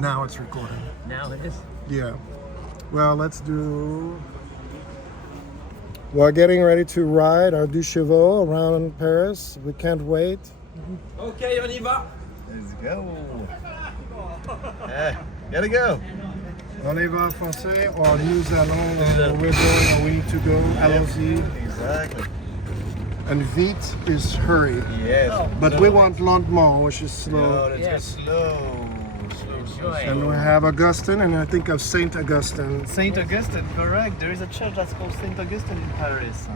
Now it's recording. Now it is. Yeah. Well, let's do. We're getting ready to ride our deux chevaux around Paris. We can't wait. Ok, on y va. Let's go. Gotta go. On y va français or nous allons, we're going or we need to go. Allons-y. Exactly. And vite is hurry. Yes. But we want lentement, which is slow. No, let's Yes. go slow. And we have Augustine, and I think of Saint Augustine. Saint Augustine, correct. There is a church that's called Saint Augustine in Paris.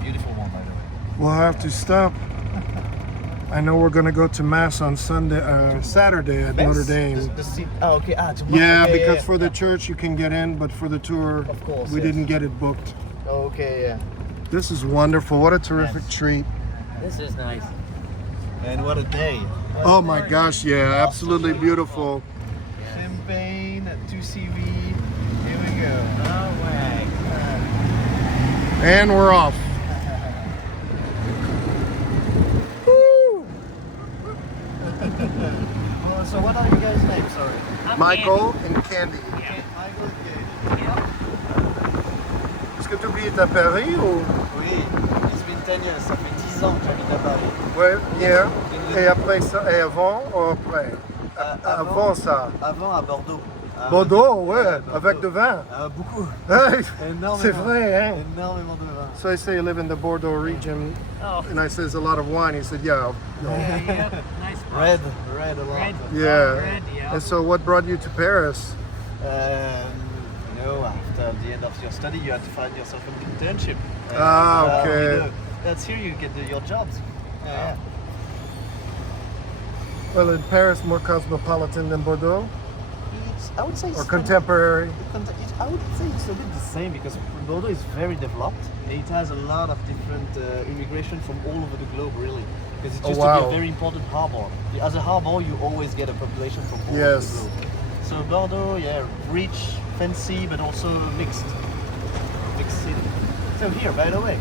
Beautiful one, by the way. We'll have to stop. I know we're gonna go to mass on Saturday at Notre Dame. Okay. Yeah, because for the church you can get in, but for the tour, Of course, we yes. didn't get it booked. Okay, yeah. This is wonderful. What a terrific Yes. treat. This is nice. And what a day. Oh my gosh, yeah, absolutely beautiful. Champagne, 2CV. Here we go. All right. And we're off. Well, so what are you guys' names? Sorry. I'm Michael and Candy. Michael Gay. Est-ce que tu oublies à Paris ou? Oui, it's been 10 years. Ça fait 10 ans que j'habite à Paris. Ouais, hier. Et après ça, et avant ou après? Avant ça. Avant à Bordeaux. Bordeaux, ouais, avec du vin. Beaucoup. Hey, Énormément. c'est vrai, hein? Énormément de vin. So I say you live in the Bordeaux region, Oh. and I says a lot of wine. He said, yeah. Yeah. Nice. Red a lot. Red. Yeah. Red, yeah. And so what brought you to Paris? After the end of your study, you had to find yourself an internship. Okay. That's here you get your jobs. Yeah. Well, in Paris, more cosmopolitan than Bordeaux, I would say or contemporary. I would say it's a bit the same because Bordeaux is very developed. It has a lot of different immigration from all over the globe, really. Because it used to be a very important harbor. As a harbor, you always get a population from all over the globe. So Bordeaux, yeah, rich, fancy, but also mixed city. So here, by the way,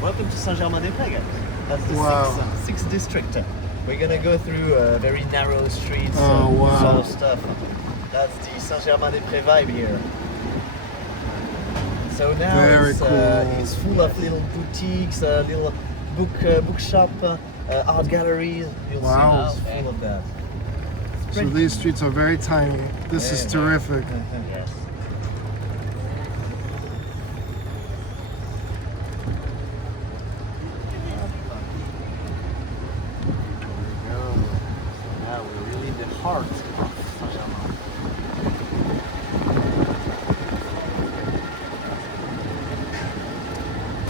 welcome to Saint-Germain-des-Prés, guys. That's the sixth district. We're gonna go through very narrow streets, sort of stuff. That's the Saint-Germain-des-Prés vibe here. So now it's full of little boutiques, little bookshop, art galleries. You'll see full of that. So these streets are very tiny. This is terrific. Yes. Now we're really in the heart of Saint-Germain.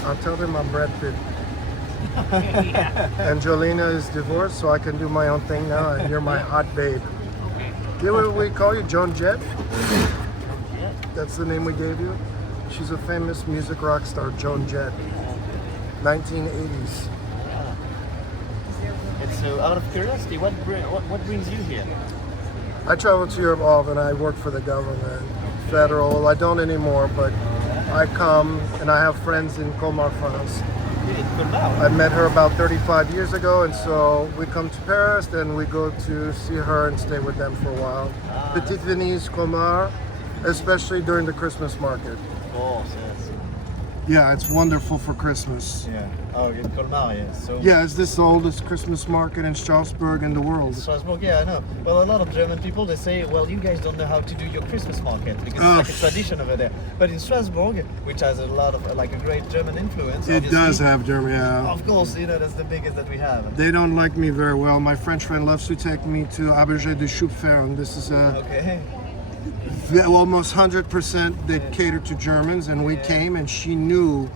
I'll tell them I'm Brad Pitt. Yeah. Angelina is divorced, so I can do my own thing now, and you're my hot babe. Okay. Yeah, what we call you, Joan Jett? Yeah. That's the name we gave you? She's a famous music rock star, Joan Jett. 1980s. And so, out of curiosity, what brings you here? I travel to Europe often. I work for the government, federal. I don't anymore, but I come and I have friends in Colmar, France. I met her about 35 years ago, and so we come to Paris, then we go to see her and stay with them for a while. Petit Venise, Colmar, especially during the Christmas market. Of course, yes. Yeah, it's wonderful for Christmas. Yeah. Oh, in Colmar, yes. So Yeah, it's this oldest Christmas market in Strasbourg in the world. Strasbourg, yeah, I know. Well, a lot of German people, they say, well, you guys don't know how to do your Christmas market because it's like a tradition over there. But in Strasbourg, which has a lot of, like a great German influence. It does have German, yeah. Of course, you know, that's the biggest that we have. They don't like me very well. My French friend loves to take me to Auberge de Choupferme. This is Okay. almost 100% they cater to Germans, and we came and she knew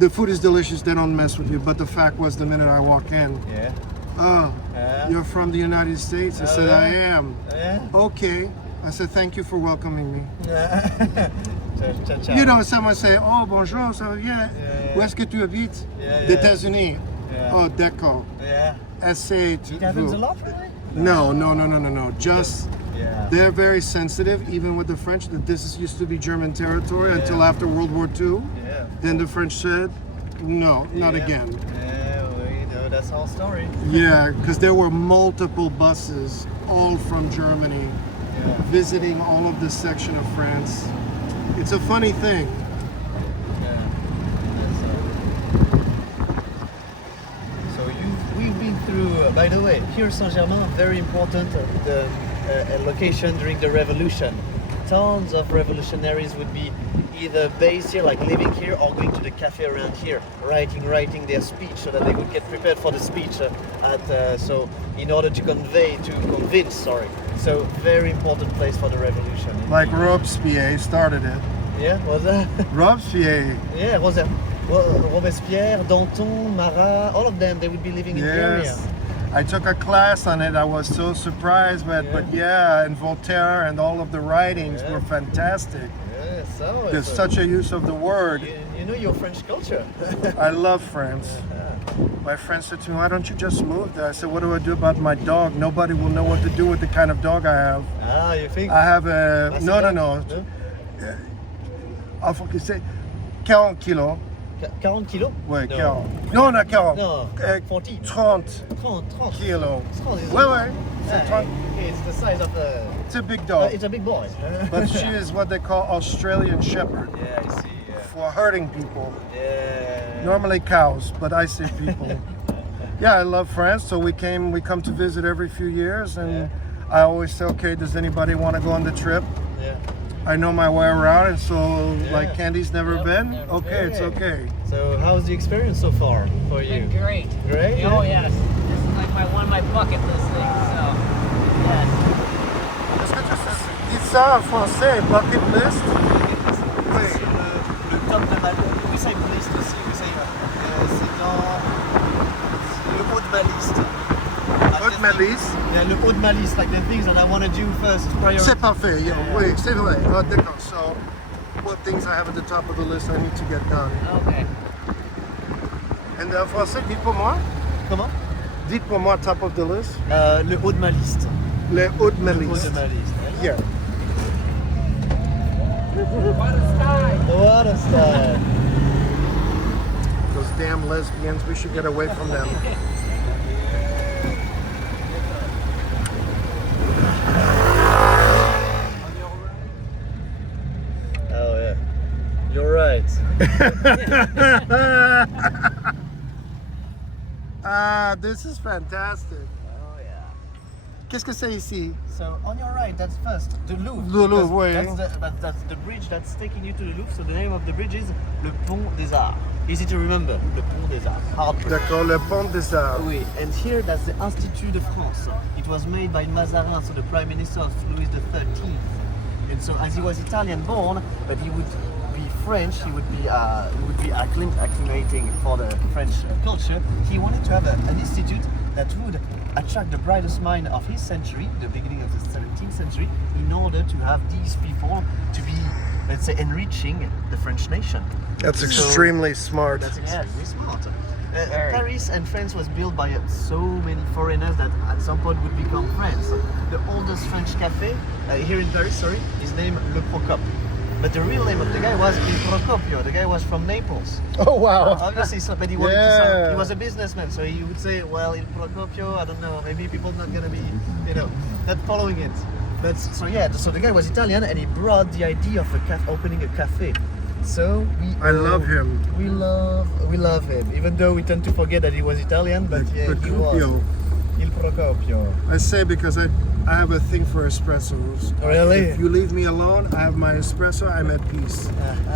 the food is delicious, they don't mess with you. But the fact was, the minute I walk in, you're from the United States? I said, I am. Okay. I said, thank you for welcoming me. You know, someone say, oh, bonjour, ça va bien? Où est-ce que tu habites? Des États-Unis. Oh, d'accord. Essayez to. It happens a lot, really? No. Just, they're very sensitive, even with the French, that this used to be German territory until after World War II. Then the French said, no, not again. Yeah, we know that's our story. Yeah, because there were multiple buses, all from Germany, visiting all of this section of France. It's a funny thing. We've been through, by the way, here Saint-Germain, very important the location during the revolution. Tons of revolutionaries would be either based here, like living here, or going to the cafe around here, writing their speech so that they would get prepared for the speech so in order to convince, So very important place for the revolution. Like Robespierre started it. Yeah, was that? Robespierre. Yeah, was that? Robespierre, Danton, Marat, all of them, they would be living in the area. Yes. I took a class on it. I was so surprised, but yeah, and Voltaire and all of the writings were fantastic. Yeah, so There's such a use of the word. You know your French culture. I love France. My friend said to me, why don't you just move there? I said, what do I do about my dog? Nobody will know what to do with the kind of dog I have. Ah, you think? I have a... No. Il faut que c'est 40 kilos. 40 kilos? Ouais, No. 40. Non, on a 40. No, 40. 30 30. kilos. 30 is Ouais. C'est 30. It's the size of a... It's a big dog. It's a big boy. But she is what they call Australian Shepherd Yeah, I see. Yeah. for herding people. Yeah. Normally cows, but I say people. Yeah, I love France, so we come to visit every few years, and I always say, okay, does anybody want to go on the trip? Yeah. I know my way around, and so like Candy's never been. never Okay, been. it's okay. So how's the experience so far for you? Been great. Great? Oh yes. This is like one of my bucket list things. So yes. Est-ce que tu dis ça en français, bucket list? Oui. Le top de ma liste. We say list aussi. We say c'est dans le haut de ma liste. Haut de ma liste? Yeah, le haut de ma liste, like the things that I want to do first. C'est parfait. Yeah, oui, c'est vrai. Oh, d'accord. So, what things I have at the top of the list I need to get done. Okay. And en français, dites pour moi. Comment? Dites pour moi top of the list. Le haut de ma liste. Le haut de ma Le haut liste. de ma liste. Yeah. What a style. Those damn lesbians, we should get away from them. Oh yeah. You're right. Ah, this is fantastic. Oh yeah. Qu'est-ce que c'est ici? So on your right, that's first the Louvre. Le Louvre, Because oui. that's the bridge that's taking you to the Louvre. So the name of the bridge is le Pont des Arts. Easy to remember, le Pont des Arts. Hard bridge. D'accord, le pont des Arts. Oui, and here that's the Institut de France. It was made by Mazarin, so the Prime Minister of Louis XIII. And so as he was Italian born, but he would be French, he would be acclimating for the French culture. He wanted to have an institute that would attract the brightest mind of his century, the beginning of the 17th century, in order to have these people to be, let's say, enriching the French nation. That's So- extremely smart. That's extremely smart. Paris and France was built by so many foreigners that at some point would become France. The oldest French cafe here in Paris, is named Le Procope. But the real name of the guy was Il Procopio. The guy was from Naples. Oh, wow. Obviously, but he wanted to Yeah. sound, he was a businessman, so he would say, well, Il Procopio, I don't know, maybe people not gonna be, not following it. But so the guy was Italian and he brought the idea of opening a cafe. So I love him. We love him, even though we tend to forget that he was Italian, but yeah, he was. Procopio. Il Procopio. I say because I have a thing for espressos. Really? If you leave me alone, I have my espresso, I'm at peace.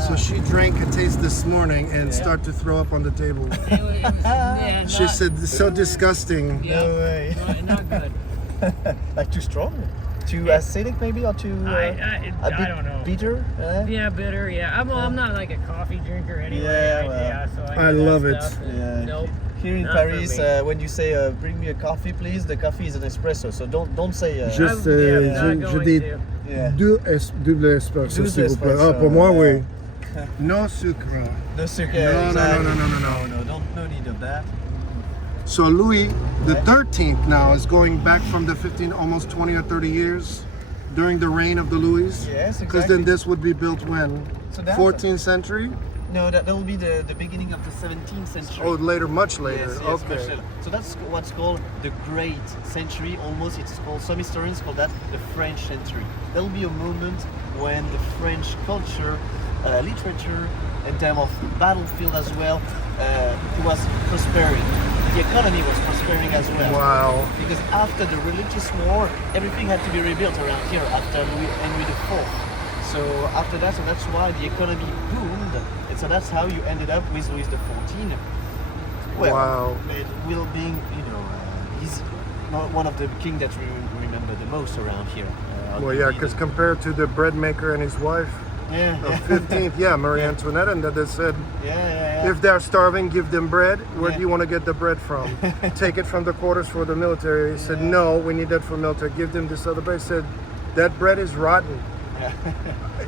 So she drank a taste this morning and started to throw up on the table. She said, so disgusting. Yeah. No way. Not good. Like too strong? Too acidic maybe, or too I don't know. bitter? Yeah, bitter. Yeah, I'm not like a coffee drinker anyway. Yeah, So I love it. Yeah. Nope. Here in Not for Paris, me. when you say bring me a coffee please, the coffee is an espresso, so don't say Juste, I'm not je going dis to. yeah. double espresso, Double s'il vous plaît. espresso, Ah, pour moi, yeah. oui. No sucre. No sugar. No, exactly. no. No need of that. So Louis the 13th now is going back from the 15, almost 20 or 30 years during the reign of the Louis. Yes, Because exactly. then this would be built when? So that- 14th century? No, that will be the beginning of the 17th century. Oh, later, much later. Yes, yes, much Okay. later. So that's what's called the Great Century. Almost, it's called. Some historians call that the French Century. There will be a moment when the French culture, literature, in terms of battlefield as well, it was prospering. The economy was prospering as well. Wow. Because after the religious war, everything had to be rebuilt around here after Henry IV. So after that, so that's why the economy boomed. And so that's how you ended up with Louis XIV. Well, Wow. it will being, he's not one of the king that we remember the most around here. Well, yeah, because compared to the bread maker and his wife yeah, of 15th, yeah, Marie Antoinette, and that they said, yeah. if they're starving, give them bread. Where Yeah. do you want to get the bread from? Take it from the quarters for the military. He said, no, we need that for military. Give them this other bread. He said, that bread is rotten. Yeah.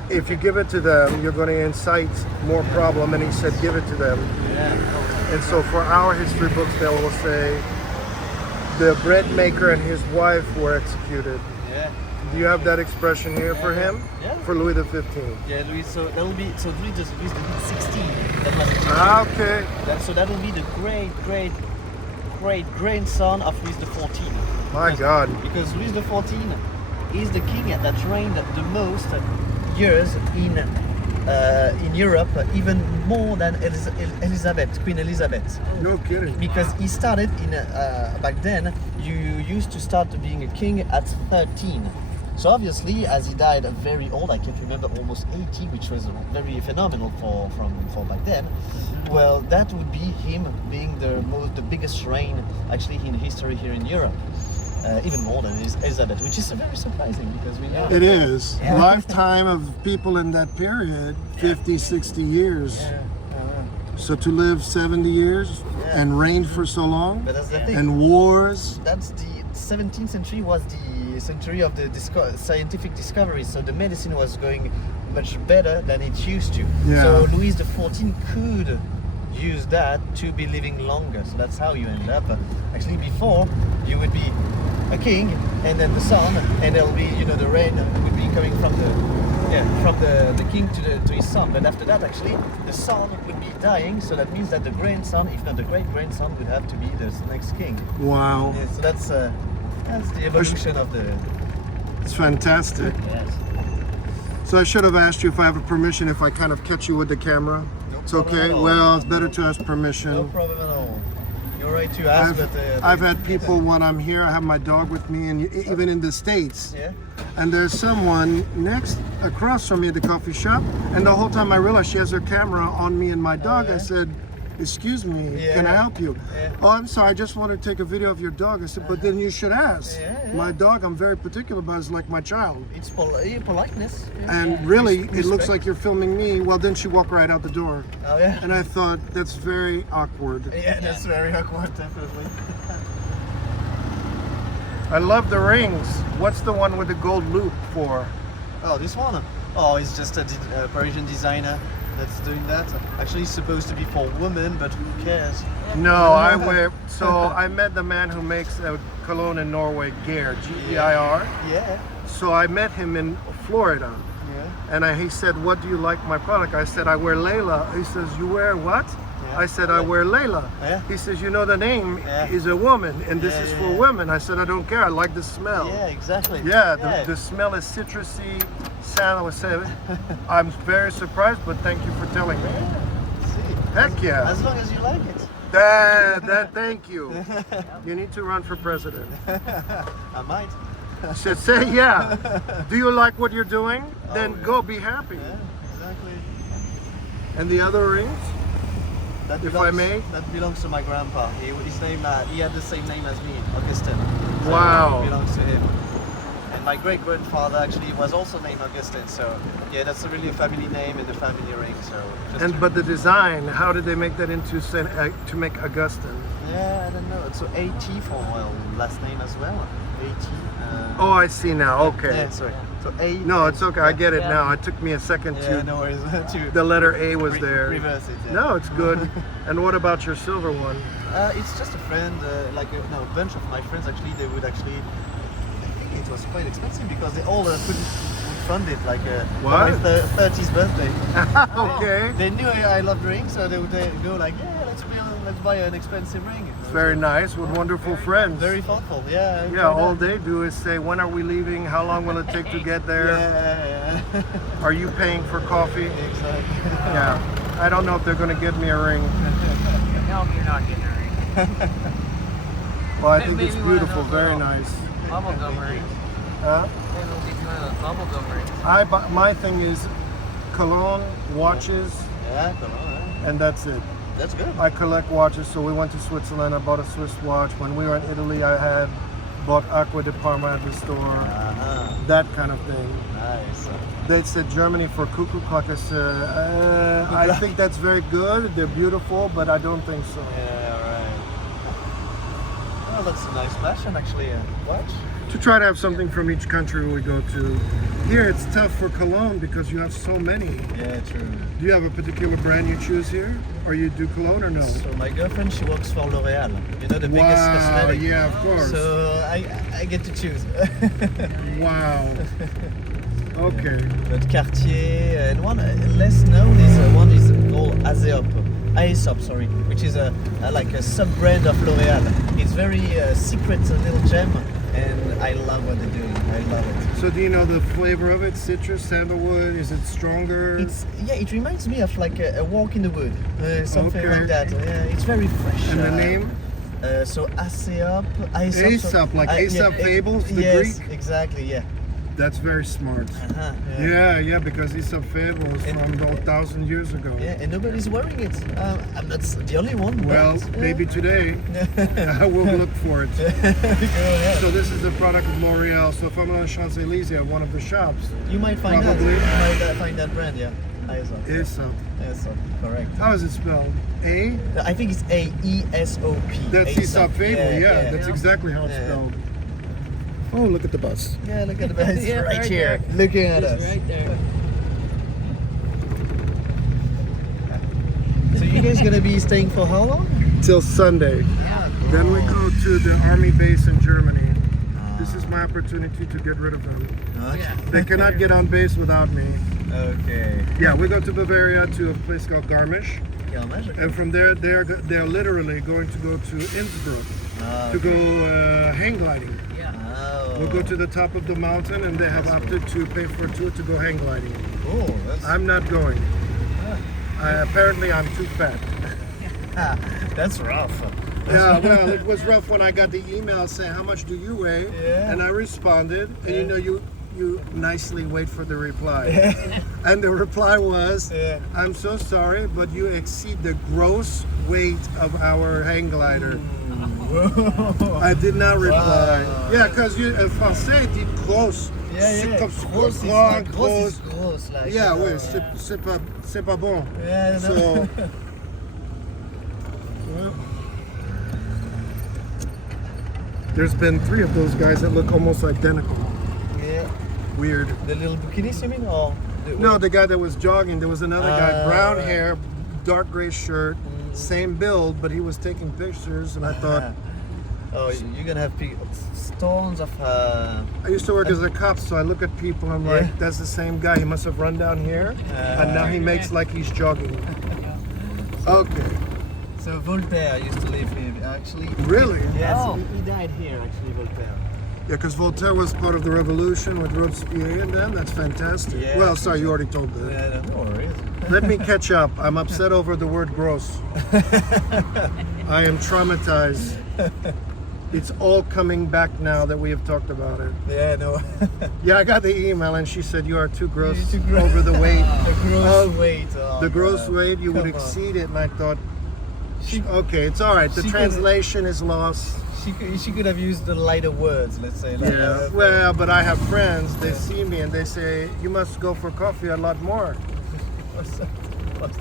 If you give it to them, you're going to incite more problem. And he said, give it to them. Yeah. And so for our history books, they will say, the bread maker and his wife were executed. Yeah. Do you have that expression here for him? Yeah. For Louis XV. Yeah, Louis. So that will be Louis the 16th. That was executed. Ah, okay. So that will be the great grandson of Louis XIV. My God. Because Louis XIV is the king that reigned the most years in Europe, even more than Elizabeth, Queen Elizabeth. No kidding. Because he started in back then, you used to start being a king at 13. So obviously, as he died very old, I can't remember, almost 80, which was very phenomenal for back then. Well, that would be him being the biggest reign actually in history here in Europe. Even more than Elizabeth, which is very surprising because we know It is. Yeah. Lifetime of people in that period, 50, 60 years. Yeah. So to live 70 years Yeah. and reign for so long, But that's the thing. and wars. That's the 17th century was the century of the scientific discoveries. So the medicine was going much better than it used to. Yeah. So Louis XIV could use that to be living longer. So that's how you end up. Actually, before you would be a king, and then the son, and there'll be the reign would be coming from the king to his son. But after that, actually, the son would be dying. So that means that the grandson, if not the great grandson, would have to be the next king. Wow. Yeah, so that's the evolution of the. It's fantastic. Yes. So I should have asked you if I have a permission if I kind of catch you with the camera. It's problem okay? at all. Well, it's better to ask permission. No problem at all. You're right to ask, but I've had people when I'm here, I have my dog with me, and even in the States. Yeah. And there's someone across from me at the coffee shop, and the whole time I realized she has her camera on me and my dog. yeah? I said, excuse me, Yeah. can I help you? Yeah. Oh, I'm sorry, I just want to take a video of your dog. I said, but then you should ask. Yeah. My dog, I'm very particular about, is like my child. It's politeness. Yeah. And really, it looks Respect. like you're filming me. Well, then she walked right out the door. Oh yeah. And I thought, that's very awkward. Yeah, that's very awkward, definitely. I love the rings. What's the one with the gold loop for? Oh, this one? Oh, it's just a Parisian designer that's doing that. Actually, it's supposed to be for women, but who cares? No, I wear. So I met the man who makes cologne in Norway, Geir, G-E-I-R. Yeah. So I met him in Florida, Yeah. and he said, "What do you like my product?" I said, "I wear Layla." He says, "You wear what?" Yeah. I said, "I wear Layla." Yeah. He says, "You know the name Yeah. is a woman, and this Yeah, is yeah, for yeah. women." I said, "I don't care. I like the smell." Yeah, exactly. Yeah, the smell is citrusy. I said, I'm very surprised, but thank you for telling me. See, Heck yeah. as long as you like it. Thank you. You need to run for president. I might. Should say yeah. Do you like what you're doing? Then yeah. go be happy. Yeah, exactly. And the other rings? That If I may? That belongs to my grandpa. His name, he had the same name as me, Augustin. So Wow. It belongs to him. And my great grandfather actually was also named Augustin. So yeah, that's really a family name and a family ring. So. But the design, how did they make that into to make Augustine? Yeah, I don't know. So AT for last name as well. AT. Oh, I see now. Okay. Yeah, sorry. So A. No, it's okay. I get it Yeah. now. It took me a second Yeah, no worries. The letter A was there. Reverse it. Yeah. No, it's good. And what about your silver one? It's just a friend, a bunch of my friends actually, they would actually, I think it was quite expensive because they all would funded like for What? my 30th birthday. Okay. They knew I love rings, so they would go like, yeah, let's buy an expensive ring. It's very nice with wonderful friends. Very thoughtful, yeah. Yeah, all they do is say, when are we leaving? How long will it take to get there? Yeah. Are you paying for coffee? Exactly. Yeah. I don't know if they're going to get me a ring. No, you're not getting a ring. Well, I think it's Maybe one of beautiful, those very little nice. Bubblegum rings. Huh? Maybe we'll get you one of those bubblegum rings. My thing is cologne, watches, Yeah, come on. and that's it. That's good. I collect watches, so we went to Switzerland. I bought a Swiss watch. When we were in Italy, I had bought Acqua di Parma at the store. Uh-huh. That kind of thing. Nice. They said Germany for cuckoo clockers. I think that's very good. They're beautiful, but I don't think so. Yeah, right. Oh, that's a nice fashion, actually. Watch. To try to have something from each country we go to. Here it's tough for cologne because you have so many. Yeah, true. Do you have a particular brand you choose here? Or you do cologne or no? So my girlfriend, she works for L'Oreal. You know, the biggest Wow, cosmetic. yeah, of course. So I get to choose. Wow. Okay. But Cartier, and one less known is called Aesop, sorry, which is like a sub-brand of L'Oreal. It's very secret little gem, and I love what they're doing. I love it. So do you know the flavor of it? Citrus, sandalwood? Is it stronger? It reminds me of like a walk in the wood, something Okay. like that. Yeah, it's very fresh. And the name? So Aesop, Aesop, like Aesop Fables, the yes, Greek? Exactly, yeah. That's very smart. Uh-huh, Yeah, because Aesop Fable was from 1,000 years ago. Yeah, and nobody's wearing it. I'm not the only one. Well, but, maybe today I will look for it. Go ahead. So this is a product of L'Oreal. So if I'm on Champs-Élysées at one of the shops, You might find that. Probably. You might find that brand, yeah. Aesop. Aesop. Aesop, correct. How is it spelled? A? I think it's AESOP. That's Aesop Fable, yeah. That's Yeah. exactly how it's Yeah. spelled. Oh, look at the bus. Yeah, look at the best. Yeah, right right here. there. Looking at us. Right there. So you guys gonna be staying for how long? Till Sunday. Yeah. Then we go to the army base in Germany. This is my opportunity to get rid of them. Yeah. They cannot get on base without me. Okay. Yeah, we go to Bavaria to a place called Garmisch. Yeah, magic. And from there, they're literally going to go to Innsbruck to go hang gliding. Yeah. Oh. We'll go to the top of the mountain, and they have opted to pay for a tour to go hang gliding. Oh, that's I'm not going. Apparently, I'm too fat. that's rough. Yeah, well, it was rough when I got the email saying, how much do you weigh? Yeah. And I responded, and Yeah. you nicely wait for the reply. And the reply was, Yeah. I'm so sorry, but you exceed the gross weight of our hang glider. I did not reply. Wow. Yeah, because en français, dit grosse. Yeah, C'est yeah. comme ça, Gross is grand, like gross. grosse. Gross, like. Yeah, oui, yeah. c'est pas bon. Yeah, no. So, well, there's been 3 of those guys that look almost identical. Yeah. Weird. The little bikinis, you mean, or? No, the guy that was jogging, there was another guy, brown right. hair, dark gray shirt, same build, but he was taking pictures, and I thought, Oh, you're gonna have stones of. I used to work as a cop, so I look at people, I'm Yeah. like, that's the same guy. He must have run down here, and now he makes like he's jogging. Okay. So Voltaire used to live here, actually. Really? Yes, Oh. he died here, actually, Voltaire. Yeah, because Voltaire was part of the revolution with Robespierre and them. That's fantastic. Yeah. Well, sorry, you already told that. Yeah, no worries. Let me catch up. I'm upset over the word gross. I am traumatized. It's all coming back now that we have talked about it. Yeah, no. Yeah, I got the email and she said you are too gross You're too gross. over the weight. The gross Of weight. Oh, The gross God. weight, you would Come on. exceed it, and I thought, She- okay, it's all right. The she could- translation is lost. She could have used the lighter words, let's say. Like, Yeah, well, but I have friends. They see me and they say, you must go for coffee a lot more. what's that?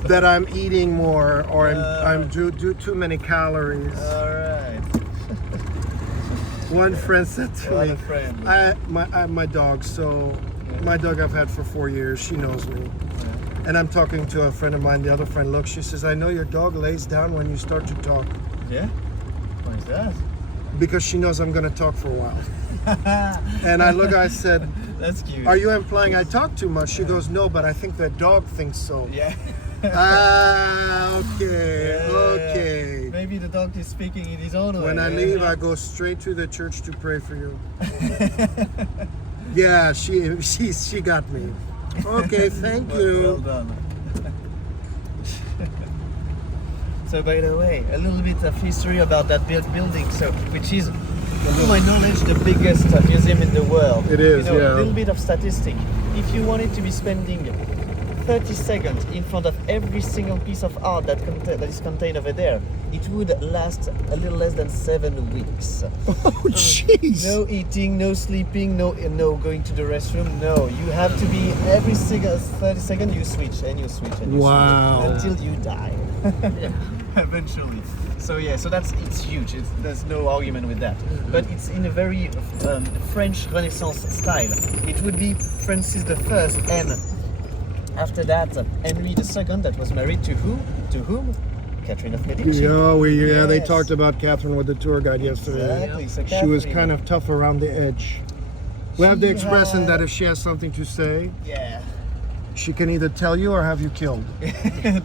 That I'm eating more or Uh. I'm do too many calories. All right. One friend said to What me, a friend. I have my dog, so my dog I've had for 4 years. She knows me. And I'm talking to a friend of mine. The other friend looks, she says, I know your dog lays down when you start to talk. Yeah? Why is that? Because she knows I'm going to talk for a while. And I said, That's cute. Are you implying I talk too much? She goes, no, but I think that dog thinks so. Yeah. Okay, okay. Maybe the dog is speaking in his own way. When I leave, I go straight to the church to pray for you. Yeah, she got me. Okay, thank you. Well done. So by the way, a little bit of history about that building, so which is, to my knowledge, the biggest museum in the world. It is, you know, yeah. A little bit of statistic. If you wanted to be spending 30 seconds in front of every single piece of art that is contained over there, it would last a little less than 7 weeks. Oh, jeez. No eating, no sleeping, no going to the restroom. No, you have to be every single 30 seconds you switch and you switch and you Wow. switch until you die. Eventually. So yeah, so it's huge. There's no argument with that. But it's in a very French Renaissance style. It would be Francis I and after that Henry II that was married to who? To whom? Catherine of Medici. Yeah, they Yes. talked about Catherine with the tour guide yesterday. Exactly. So She was Catherine- kind of tough around the edge. We have the She expression had- that if she has something to say, Yeah. she can either tell you or have you killed.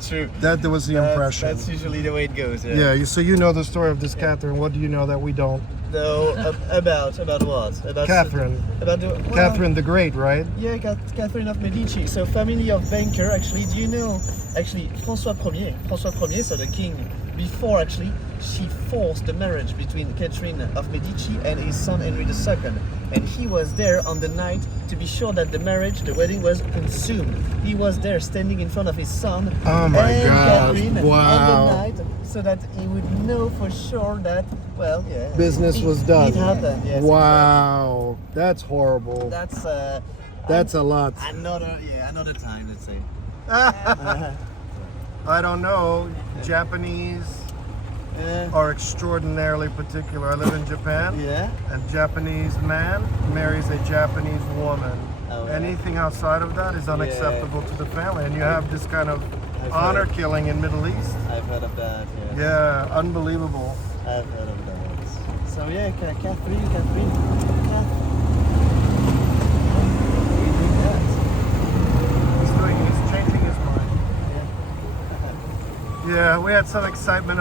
True. That was the impression. That's usually the way it goes. Yeah, so you know the story of this Catherine. What do you know that we don't? No, about what? About Catherine. About the Catherine the Great, right? Yeah, Catherine of Medici. So family of banker. Actually, do you know? Actually, François Ier, so the king. Before actually, she forced the marriage between Catherine of Medici and his son Henry II, and he was there on the night to be sure that the wedding was consumed. He was there standing in front of his son Oh my and gosh, Catherine wow. on the night, so that he would know for sure that, well, yeah, Business was done. It happened. Yes. Wow, that's horrible. Exactly. That's a lot. Another time, let's say. I don't know. Japanese are extraordinarily particular. I live in Japan. Yeah. A Japanese man marries a Japanese woman. Oh, yeah. Anything outside of that is unacceptable to the family. And you have this kind of honor killing in Middle East. I've heard of that. Yes. Yeah, unbelievable. I've heard of that. So yeah, Catherine. He's changing his mind. Yeah, we had some excitement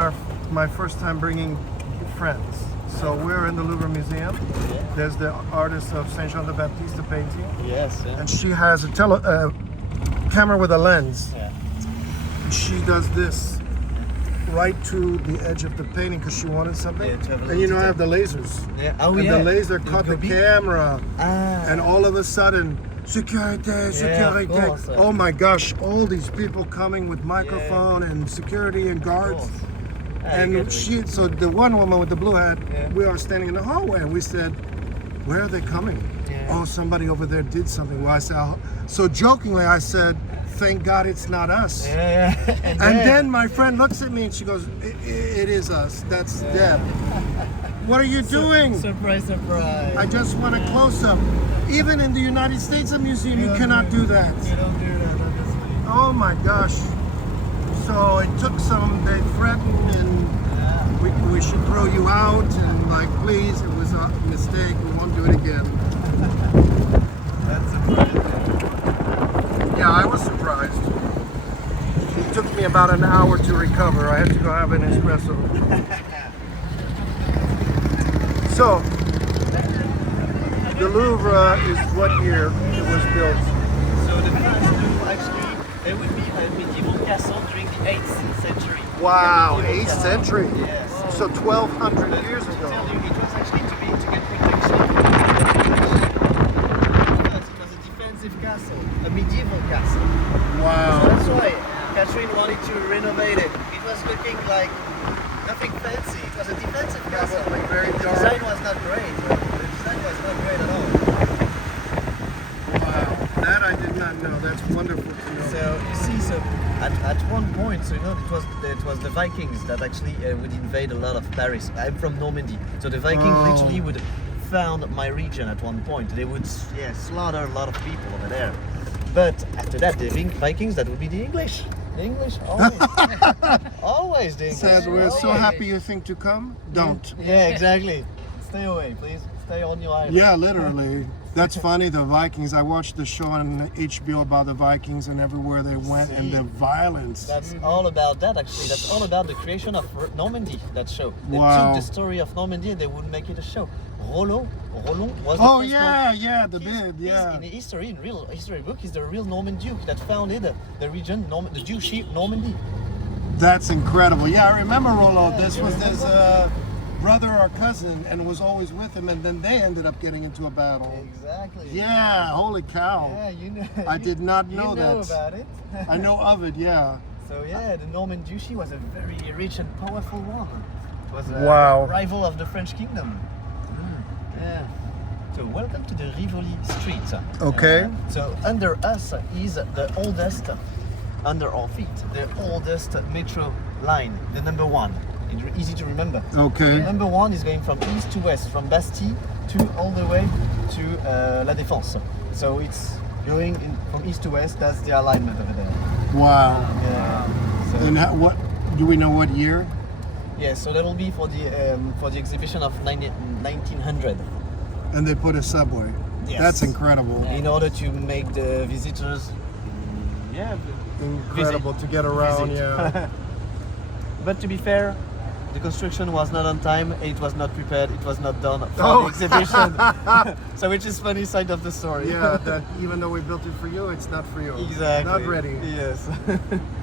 my first time bringing friends. So we're in the Louvre Museum. Yeah. There's the artist of Saint Jean the Baptiste painting. Yes. Yeah. And she has a camera with a lens. Yeah. And she does this right to the edge of the painting because she wanted something. Yeah, to have a And you know, I little have the lasers. Yeah. Oh And yeah. the laser caught the Gobi? camera. Ah. And all of a sudden, sécurité, sécurité. course. Oh my gosh, all these people coming with microphone and security and guards. And so the one woman with the blue hat, we are standing in the hallway and we said, where are they coming? Yeah. Oh, somebody over there did something. Well, I said, so jokingly I said, thank God it's not us. Yeah. And then my friend looks at me and she goes, it is us. That's them. What are you doing? Surprise. I just want a close-up. Even in the United States Museum, you cannot do that. You don't do that, honestly. Oh my gosh. So it took they threatened and we should throw you out and like, please, it was a mistake, we won't do it again. That's surprising. Yeah, I was surprised. It took me about an hour to recover. I had to go have an espresso. So, the Louvre is what year it was built? So the first Louvre, actually, there would be a medieval castle during the 8th century. Wow, A medieval 8th castle. century. Yes. So 1200 years To ago. tell you, it was actually to get protection. Because it was a defensive castle, a medieval castle. So Wow. that's why Catherine wanted to renovate it. It was looking like nothing fancy. It was a defensive castle. like very The dark. design was not great. The design was not great at all. Wow. That I did not know. That's wonderful to know. So you see, so at one point, so you know, it was the Vikings that actually would invade a lot of Paris. I'm from Normandy, so the Vikings Oh. literally would found my region at one point. They would slaughter a lot of people over there. But after that, the Vikings, that would be the English. The English, always. Always the English. Said we're so Always. happy you think to come. Don't. Yeah, exactly. Stay away, please. Stay on your island. Yeah, literally. That's funny, the Vikings. I watched the show on HBO about the Vikings and everywhere they went and the violence. That's all about that, actually. That's all about the creation of Normandy, that show. They Wow. took the story of Normandy and they would make it a show. Roland was the Oh first yeah, the He's- bid, he's yeah. in history, in real history book, he's the real Norman Duke that founded the region, the Duchy Normandy. That's incredible. Yeah, I remember Rollo. This was his brother or cousin and was always with him, and then they ended up getting into a battle. Exactly. Yeah, holy cow. Yeah, you know. I did not know you know that. about it. I know of it, yeah. So yeah, the Norman Duchy was a very rich and powerful one. It was a Wow. rival of the French kingdom. Yeah. So welcome to the Rivoli Street. Okay. So under us is the oldest, under our feet, the oldest metro line, the number 1. It's easy to remember. Okay. Number 1 is going from east to west, from Bastille to all the way to La Défense. So it's going from east to west. That's the alignment over there. Wow. Yeah. So, And what do we know what year? yeah. So that will be for the exhibition of 1900. And they put a subway. Yes. That's incredible. In order to make the visitors, yeah. Incredible to get around, Visit. yeah. But to be fair, the construction was not on time. It was not prepared. It was not done for Oh. the exhibition. So which is funny side of the story. Yeah, that even though we built it for you, it's not for you. Exactly. Not ready. Yes.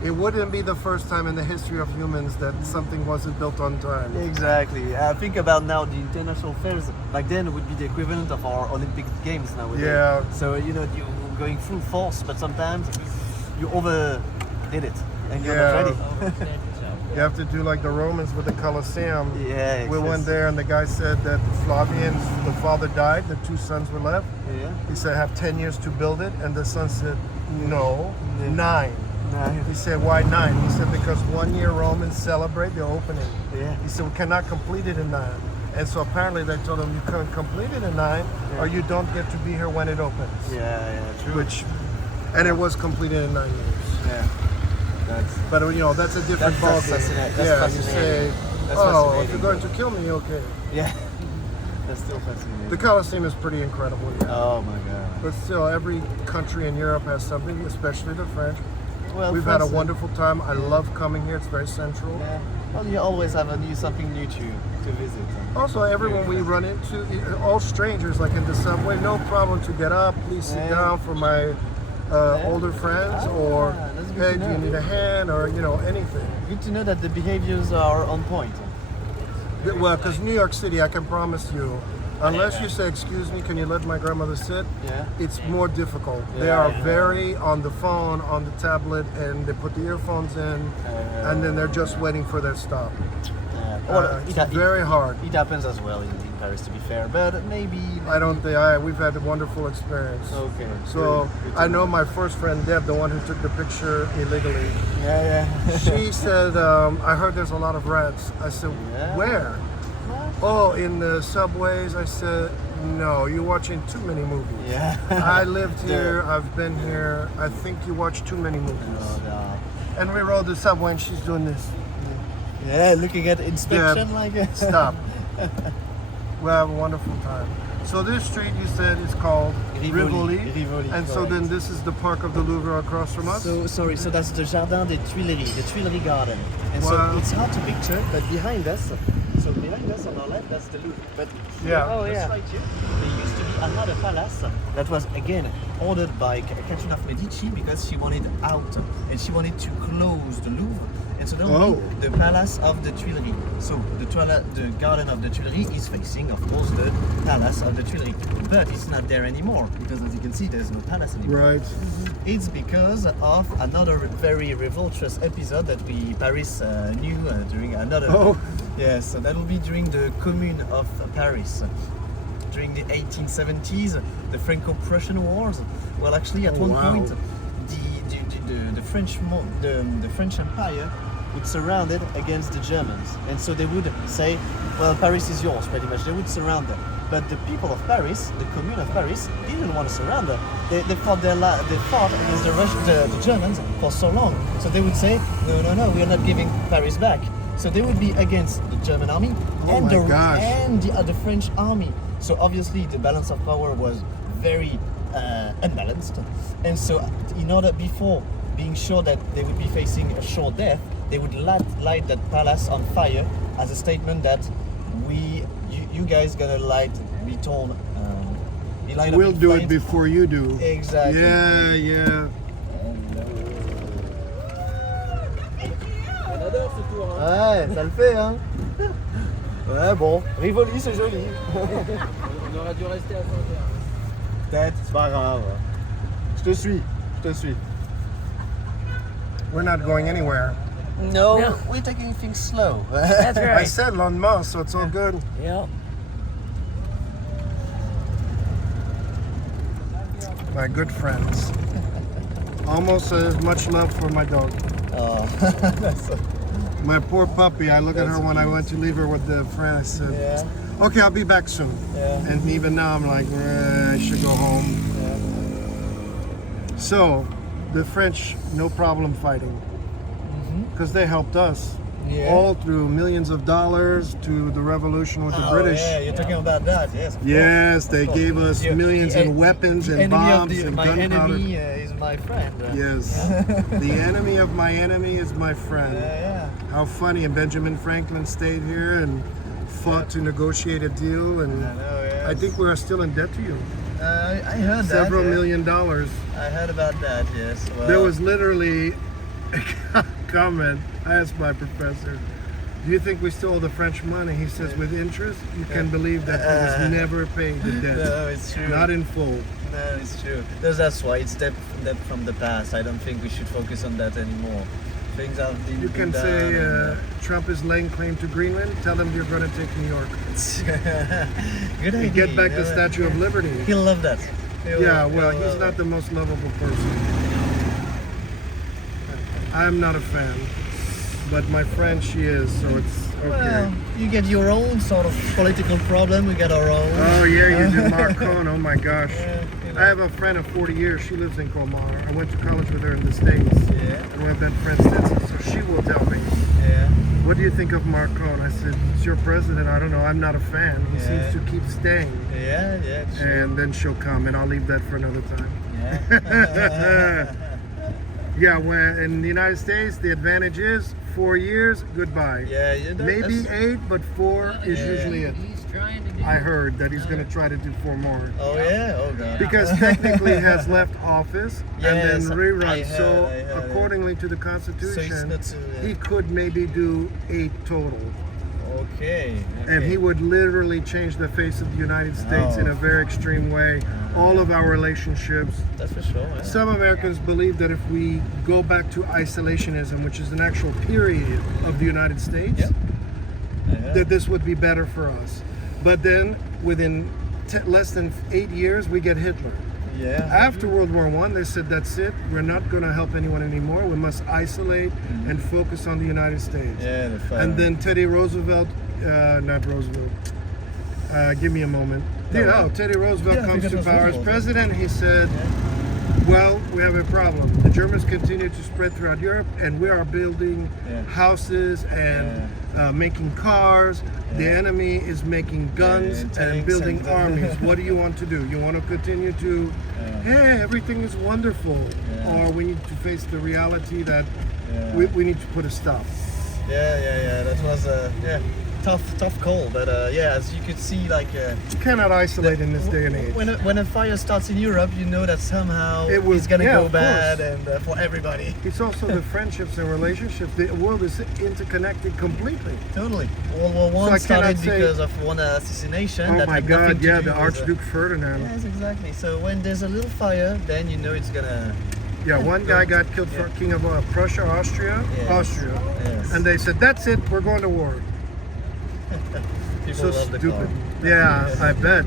It wouldn't be the first time in the history of humans that something wasn't built on time. Exactly. Think about now the international fairs back then would be the equivalent of our Olympic Games nowadays. Yeah. So you're going full force, but sometimes you overdid it and you're Yeah. not ready. You have to do like the Romans with the Colosseum. Yeah. We went there and the guy said that Flavian's, the father died, the 2 sons were left. Yeah. He said, have 10 years to build it. And the son said, no, 9. He said, why 9? He said, because 1 year Romans celebrate the opening. Yeah. He said, we cannot complete it in 9. And so apparently they told him you can't complete it in 9 or you don't get to be here when it opens. Yeah. True. And it was completed in 9 years. Yeah. But that's a different That's ballgame. fascinating. That's Yeah, fascinating. you say, That's if fascinating. you're going to kill me, okay. Yeah. That's still fascinating. The Colosseum is pretty incredible, yeah. Oh my god. But still, every country in Europe has something, especially the French. Well, We've had a France, wonderful time. I love coming here. It's very central. Yeah. Well, you always have something new to visit. Also, everyone we run into, all strangers, like in the subway, no problem to get up, please sit Yeah. down for my older friends, or that's good hey, to do you know. need a hand, or anything. Good to know that the behaviors are on point. Well, because New York City, I can promise you, unless you say, excuse me, can you let my grandmother sit? Yeah. It's more difficult. They Yeah, are yeah. very on the phone, on the tablet, and they put the earphones in, and then they're just waiting for their stop. It's very hard. It happens as well in Paris, to be fair, but maybe. I don't think we've had a wonderful experience. Okay. So good to I know my first friend Deb, the one who took the picture illegally. Yeah. She said, I heard there's a lot of rats. I said, Yeah. where? Oh, in the subways. I said, no, you're watching too many movies. Yeah. I lived here, I've been here. I think you watch too many movies. No. And we rode the subway and she's doing this. Yeah, looking at inspection Yeah. like Stop. We'll have a wonderful time. So this street you said is called Rivoli. Rivoli. Rivoli, And so correct. then this is the park of the Louvre across from us? So that's the Jardin des Tuileries, the Tuileries Garden. And Wow. so it's hard to picture, but behind us on our left, that's the Louvre. But Yeah. oh yeah, right here, there used to be another palace that was again ordered by Catherine of Medici because she wanted out and she wanted to close the Louvre. And so that will be the Palace of the Tuileries. So the Garden of the Tuileries is facing, of course, the Palace of the Tuileries. But it's not there anymore because, as you can see, there's no palace anymore. Right. It's because of another very revoltous episode that Paris knew during another. Oh. Yes, so that will be during the Commune of Paris. During the 1870s, the Franco-Prussian Wars. Well, actually, at one point, the French Empire would surround it against the Germans, and so they would say, "Well, Paris is yours," pretty much. They would surround them. But the people of Paris, the Commune of Paris, didn't want to surrender. They fought against the Germans for so long. So they would say, no, we are not giving Paris back. So they would be against the German army and the French army. So obviously the balance of power was very unbalanced. And so, in order before being sure that they would be facing a sure death, they would light that palace on fire as a statement that you guys gonna be torn. Be light up We'll in do it flames. before you do. Exactly. Yeah, yeah. On adore ce tour. Hein. Ouais, ça le fait, hein. Ouais, bon, Rivoli, c'est joli. On aurait dû rester à Saint-Pierre. Peut-être, c'est pas grave. Je te suis, je te suis. We're not going anywhere. No, No. we're taking things slow. That's I right. said lendemain, so it's all good. Yep. My good friends. Almost as much love for my dog. Oh, that's My poor puppy, I look at her That's when I cute. went to leave her with the friend. I said, yeah, okay, I'll be back soon. yeah, And even now I'm like, I should go home. yeah. So, the French, no problem fighting. Because they helped us. Yeah. All through millions of dollars to the revolution with the Oh, British. yeah, you're talking about that, yes. Of Yes, course, they of course. gave us Yeah, millions the in weapons the and enemy of bombs and my gunpowder. enemy is my friend. Yes. The enemy of my enemy is my friend. Yeah, How funny. And Benjamin Franklin stayed here and fought to negotiate a deal. And yeah. I know, yes. I think we are still in debt to you. I heard Several that. million dollars. I heard about that, yes. Well, There was literally a comment. I asked my professor, do you think we still owe the French money? He says, with interest, you can believe that it was never paid, the debt. No, it's true. Not in full. No, it's true. That's why it's debt from the past. I don't think we should focus on that anymore. Things have been You can done say and, Trump is laying claim to Greenland. Tell him you're going to take New York. good idea. And get back the yeah. Statue of Liberty. He'll love that. Yeah, well, he's not the most lovable person. I'm not a fan. But my friend, she is, so it's okay. Well, you get your own sort of political problem. We get our own. Oh, yeah, you do. Marcon, oh my gosh. Yeah, you know. I have a friend of 40 years. She lives in Colmar. I went to college with her in the States. Yeah, And we have that friend Stetson, so she will tell me, yeah. what do you think of Marcon? I said, it's your president. I don't know. I'm not a fan. He Yeah. seems to keep staying. Yeah, true. And then she'll come, and I'll leave that for another time. Yeah. Yeah, when in the United States, the advantage is 4 years, goodbye. Yeah, you know, Maybe that's- 8, but 4 is Yeah. usually it. He's trying to do. I heard that he's going to try to do 4 more. Oh yeah, oh god. Because technically he has left office and Yes, then rerun. I So heard, according to the So Constitution, it's not. he could maybe do 8 total. Okay. And he would literally change the face of the United States in a very extreme way. All of our relationships. That's for sure. Yeah. Some Americans believe that if we go back to isolationism, which is an actual period of the United States, Yep. I heard. that this would be better for us. But then within less than 8 years, we get Hitler. Yeah. After World War I, they said, that's it. We're not going to help anyone anymore. We must isolate and focus on the United States. Yeah. The fire. And then Teddy Roosevelt, not Roosevelt, give me a moment. Teddy Roosevelt Yeah, I comes think to it was power as Roosevelt. president. He said, well, we have a problem. The Germans continue to spread throughout Europe, and we are building Yeah. houses and making cars. The Yeah. enemy is making guns and and tanks building and- armies. What do you want to do? You want to continue to, hey, everything is wonderful, Yeah. or we need to face the reality that Yeah. we need to put a stop. Yeah. That was tough call, but yeah, as you could see, like You cannot isolate in this day and age. when a fire starts in Europe, you know that somehow It will- it's gonna yeah, go of bad, course. and for everybody. It's also the friendships and relationships. The world is interconnected completely. Totally. World War One So I started cannot say- because of one assassination. Oh that my had nothing God, to yeah, do the with Archduke Ferdinand. Yes, exactly. So when there's a little fire, then you know it's gonna. Yeah, one guy got killed for Yeah. King of Prussia, Austria, Yes. Yes. and they said, that's it, we're going to war. People So love the stupid. car. Yeah, I bet.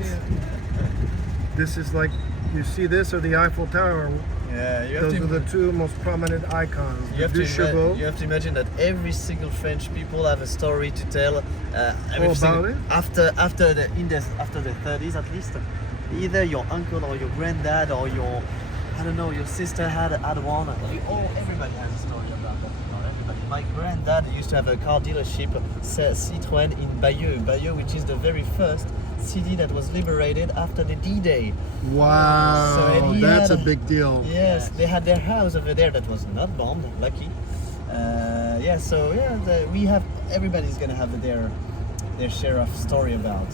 This is like, you see this or the Eiffel Tower. Yeah, you have Those to. are the two most prominent icons. You have, Deux chevaux. you have to imagine that every single French people have a story to tell. Every about single- it? After the 30s at least, either your uncle or your granddad or your your sister had one. Everybody has a story about that. Everybody. My granddad used to have a car dealership, Citroën in Bayeux, which is the very first city that was liberated after the D-Day. Wow, So he that's a had- big deal. Yes, they had their house over there that was not bombed, lucky. We have, everybody's gonna have their share of story about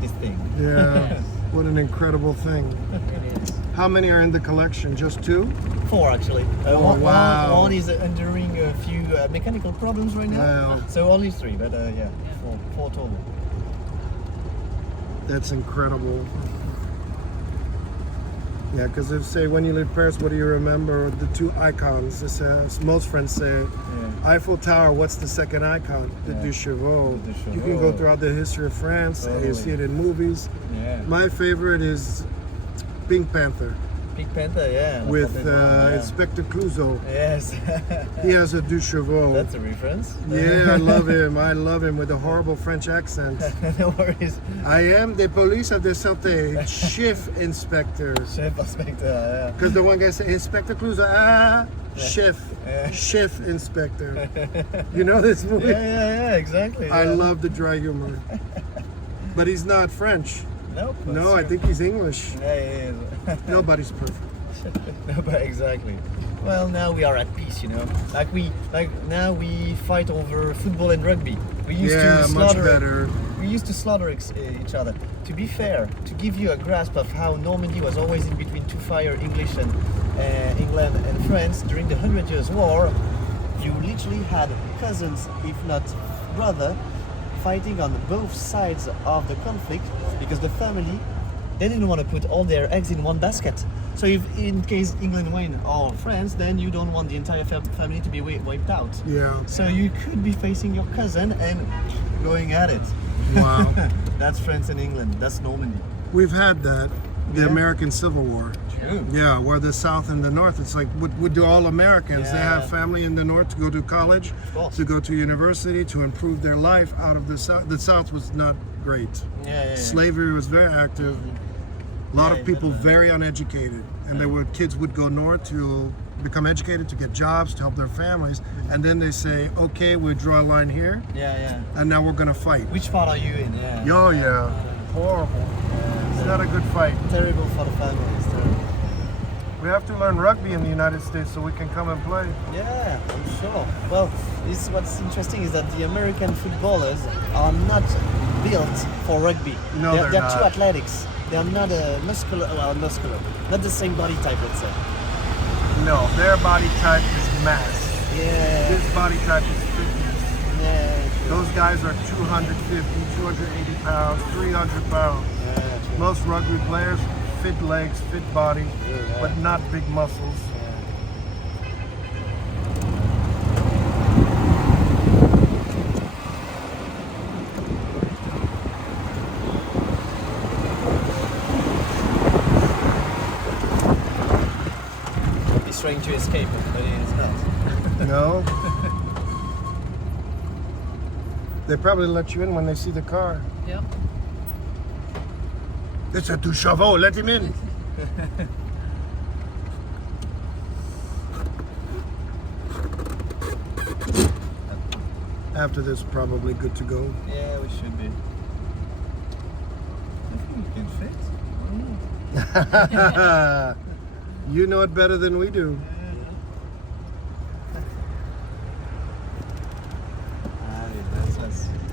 this thing. Yeah, what an incredible thing. It is. How many are in the collection? Just 2? 4 actually. Oh, wow. One is undergoing a few mechanical problems right now. Wow. So only 3, but four total. That's incredible. Yeah, because if say when you leave Paris, what do you remember? The 2 icons. This most friends say Eiffel Tower. What's the second icon? The Yeah. deux chevaux. The deux You can go chevaux. throughout the history of France. And you Totally. see it in movies. Yeah. My favorite is Pink Panther Pink Panther, yeah. with yeah. Inspector Clouseau. Yes. He has a deux chevaux. That's a reference. Yeah, I love him. I love him with a horrible French accent. No worries. I am the police of the santé, chief inspector. Chef inspector, yeah. Because the one guy said, Inspector Clouseau, chef, Yeah. chef inspector. You know this movie? Yeah, exactly. I yeah. love the dry humor. But he's not French. Nope. No, I think he's English. Yeah. Nobody's perfect. No, but exactly. Well, now we are at peace, you know. Now we fight over football and rugby. We used Yeah, to much slaughter. better. We used to slaughter each other. To be fair, to give you a grasp of how Normandy was always in between two fire, English and England and France during the 100 Years' War, you literally had cousins, if not brother, fighting on both sides of the conflict because the family, they didn't want to put all their eggs in one basket. So if in case England win or France, then you don't want the entire family to be wiped out. Yeah. So you could be facing your cousin and going at it. Wow. That's France and England. That's Normandy. We've had that. The Yeah. American Civil War. True. Yeah, where the South and the North, it's like, what do all Americans? They Yeah. have family in the North to go to college, course. to go to university, to improve their life out of the South. The South was not great. Yeah. Slavery was very active. A lot Yeah, of people exactly. very uneducated. And there were kids would go north to become educated, to get jobs, to help their families. And then they say, okay, we draw a line here, Yeah. and now we're going to fight. Which part are you in? Yeah. Oh, yeah. Horrible. It's not a good fight. Terrible for the family. It's terrible. We have to learn rugby in the United States so we can come and play. Yeah, I'm sure. Well, what's interesting is that the American footballers are not built for rugby. No, they're too not. athletics. They're not muscular. Not the same body type, let's say. No, their body type is mass. Yeah. This body type is fitness. Yeah. Those guys are 250, 280 pounds, 300 pounds. True. Most rugby players, fit legs, fit body, Yeah. but not big muscles. He's trying to escape, but he's not. No. They probably let you in when they see the car. Yep. It's a deux chevaux, let him in. After this, probably good to go. Yeah, we should be. I think we can fit. You know it better than we do.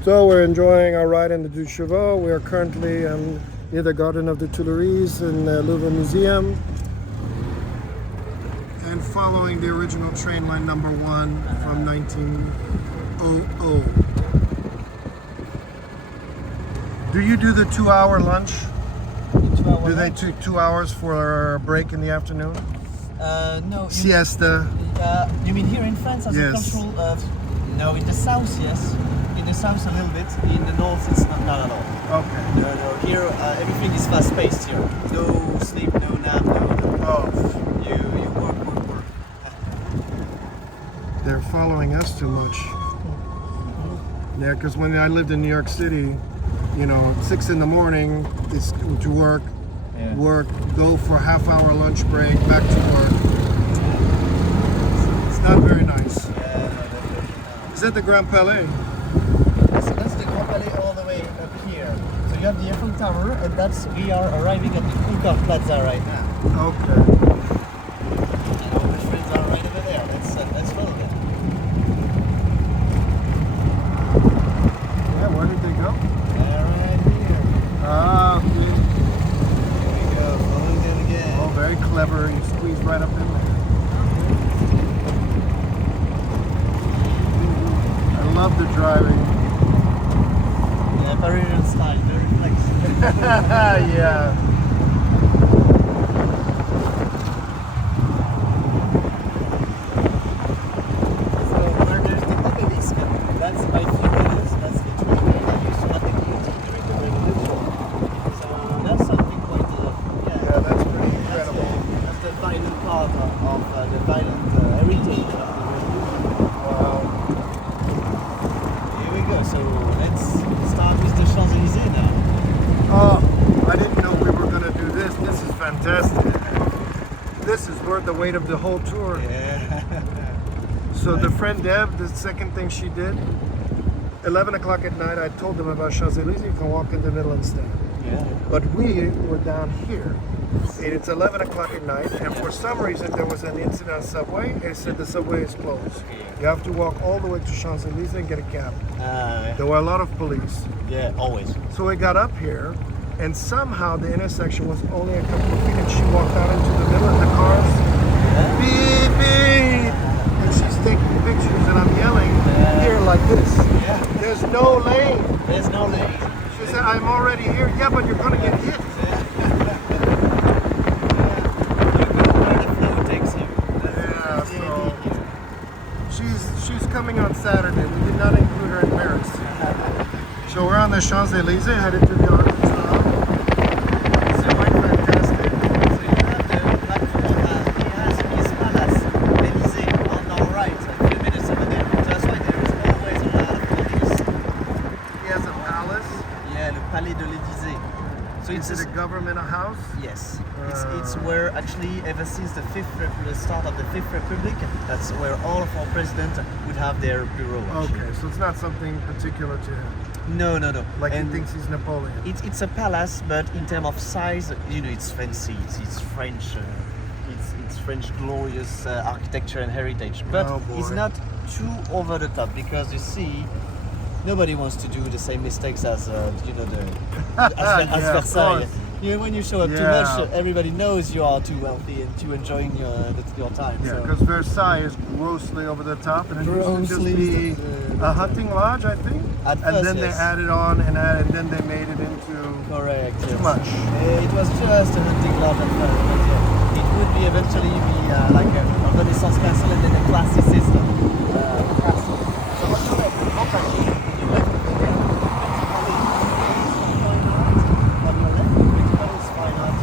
So we're enjoying our ride in the deux chevaux. We are currently near the Garden of the Tuileries in the Louvre Museum. And following the original train line number 1 from 1900. Do you do the 2-hour lunch? Do they take 2 hours for a break in the afternoon? No. Siesta. You mean here in France as Yes. a cultural? No, in the south, yes. In the south a little bit. In the north, it's not at all. Okay. No. Here, everything is fast-paced here. No sleep, no nap, no. Oh, You work. they're following us too much. Yeah, because when I lived in New York City, 6 in the morning is to work, Yeah. go for a half-hour lunch break, back to work. It's not very nice. Yeah, no, definitely not. Is that the Grand Palais? So that's the Grand Palais all the way up here. So Tower, and we are arriving at the Concorde Plaza right now. Okay. And all the friends are right over there. Let's follow them. Yeah, where did they go? They're right here. Ah, okay. Here we go. Follow them again. Oh, very clever. You squeeze right up in there. I love the driving. Yeah, Parisian style, very flexible. Yeah. So where there's the obelisk, that's by Florence, that's the tree that used to have the guillotine during the revolution. So that's something quite, Yeah, that's pretty incredible. That's the violent part of the violent heritage of the revolution. Wow. Here we go, so let's start with the Champs-Élysées now. Oh, I didn't know we were going to do this. This is fantastic. This is worth the weight of the whole tour. Yeah. So the friend Deb, the second thing she did, 11 o'clock at night, I told them about Champs-Élysées, you can walk in the middle and stand. Yeah. But we were down here. And it's 11 o'clock at night, and for some reason there was an incident on subway. It said the subway is closed. You have to walk all the way to Champs-Élysées and get a cab. There were a lot of police. Yeah, always. So we got up here, and somehow the intersection was only a couple of feet, and she walked out into the middle of the cars. Beep, beep! And she's taking pictures, and I'm yelling here like this. Yeah. There's no lane. There's no lane. She said, I'm already here. Yeah, but you're gonna get hit. Yeah, so she's coming on Saturday. We did not include her in Paris. So we're on the Champs-Élysées, headed to the Arc de Triomphe. It's quite fantastic. So you have the platform, he has his palace, Élysées, on our right, a few minutes over there. So that's why there is always a lot of police. He has a palace. Yeah, le Palais de l'Élysée. So Is it a government house? Yes, it's where actually ever since the start of the Fifth Republic, that's where all of our presidents would have their bureau. Actually. Okay, so it's not something particular to him. No. Like And he thinks he's Napoleon. it's a palace, but in terms of size, it's fancy. It's French. It's French glorious architecture and heritage, but Oh, boy. it's not too over the top because you see. Nobody wants to do the same mistakes as as Yeah, of Versailles. course. When you show up too Yeah. much, everybody knows you are too wealthy and too enjoying your time. Yeah, so. because Versailles is grossly over the top, and it used to just Grossly, be a hunting lodge, I think. At And first, then yes. they added on and then they made it into Correct. too yes. much. It was just a hunting lodge at first, but yeah, it would be eventually be like a Renaissance castle and then a classy system castle. So what's your company? You left there. On your left, the Paris Fine Art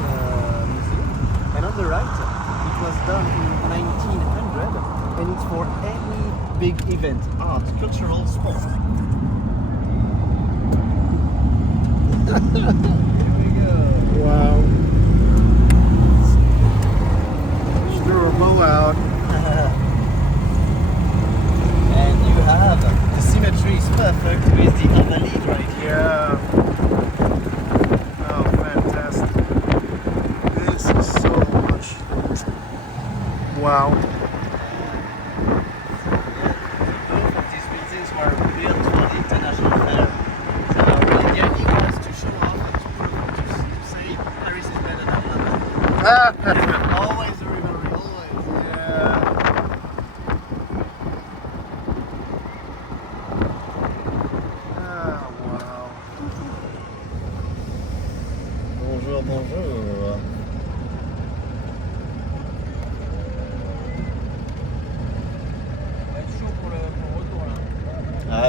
Museum, and on the right, it was done in 1900, and it's for any big event, art, cultural, sport. Here we go. Wow. She threw a bow out. And you have the symmetry is perfect with the Invalides right here. Yeah. Oh, fantastic. This is so much. Wow. Both of these buildings were built for the international fair. So really the idea was to show off and to prove to say Paris is better than London. Always the rivalry, always. Yeah. Oh, wow. Bonjour, bonjour.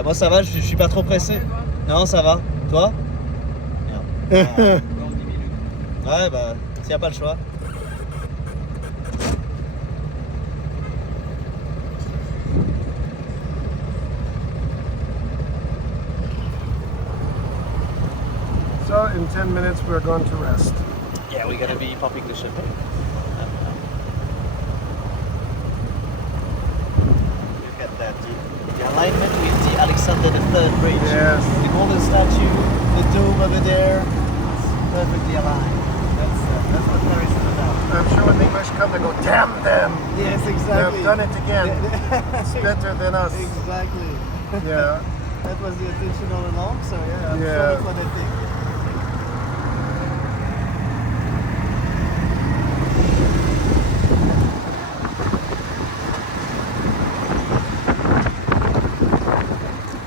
Moi ça va, je suis pas trop pressé. Non, ça va. Toi? Merde. Ouais, bah, s'il n'y a pas le choix. So in 10 minutes we're going to rest. Yeah, we're gonna be popping the champagne. Look at that, the alignment with the Alexander III Bridge. Yes. The golden statue, the dome over there. perfectly aligned. That's what Paris is about. I'm sure when the English come, they go, damn them! Yes, exactly. They've done it again. It's better than us. Exactly. Yeah. That was the intention all along, so yeah, I'm sure that's what they think.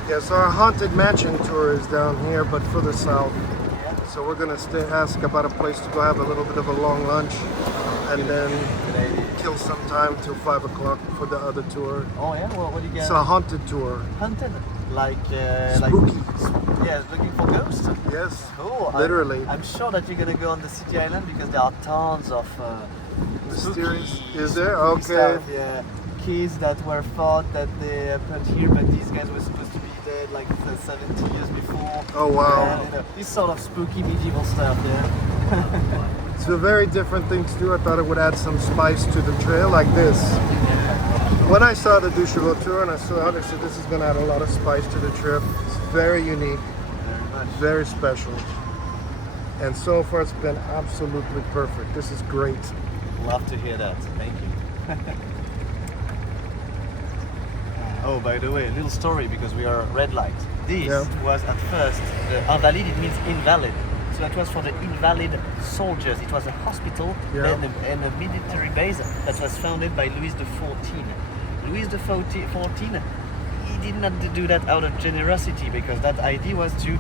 Yeah, so our haunted mansion tour is down here, but further south. So we're gonna ask about a place to go have a little bit of a long lunch, and then kill some time till 5 o'clock for the other tour. Oh yeah, well, what do you get? It's a haunted tour. Hunted, like Spooky. yeah, looking for ghosts. Yes. Cool. Literally. I'm sure that you're gonna go on the city island because there are tons of Mysterious. spooky- Is there? spooky Okay. stuff, yeah. Keys that were thought that they put here, but these guys were supposed to be dead like 70 years before. Oh wow. And, this sort of spooky medieval stuff, yeah. It's a very different thing to do. I thought it would add some spice to the trail like this. When I saw the deux chevaux tour and I saw it, I said this is going to add a lot of spice to the trip. It's very unique, Very much. very special. And so far it's been absolutely perfect. This is great. Love to hear that. Thank you. Oh, by the way, a little story because we are red light. This was at first the invalid. It means invalid. So that was for the invalid soldiers. It was a hospital and a military base that was founded by Louis XIV. Louis XIV, he did not do that out of generosity because that idea was to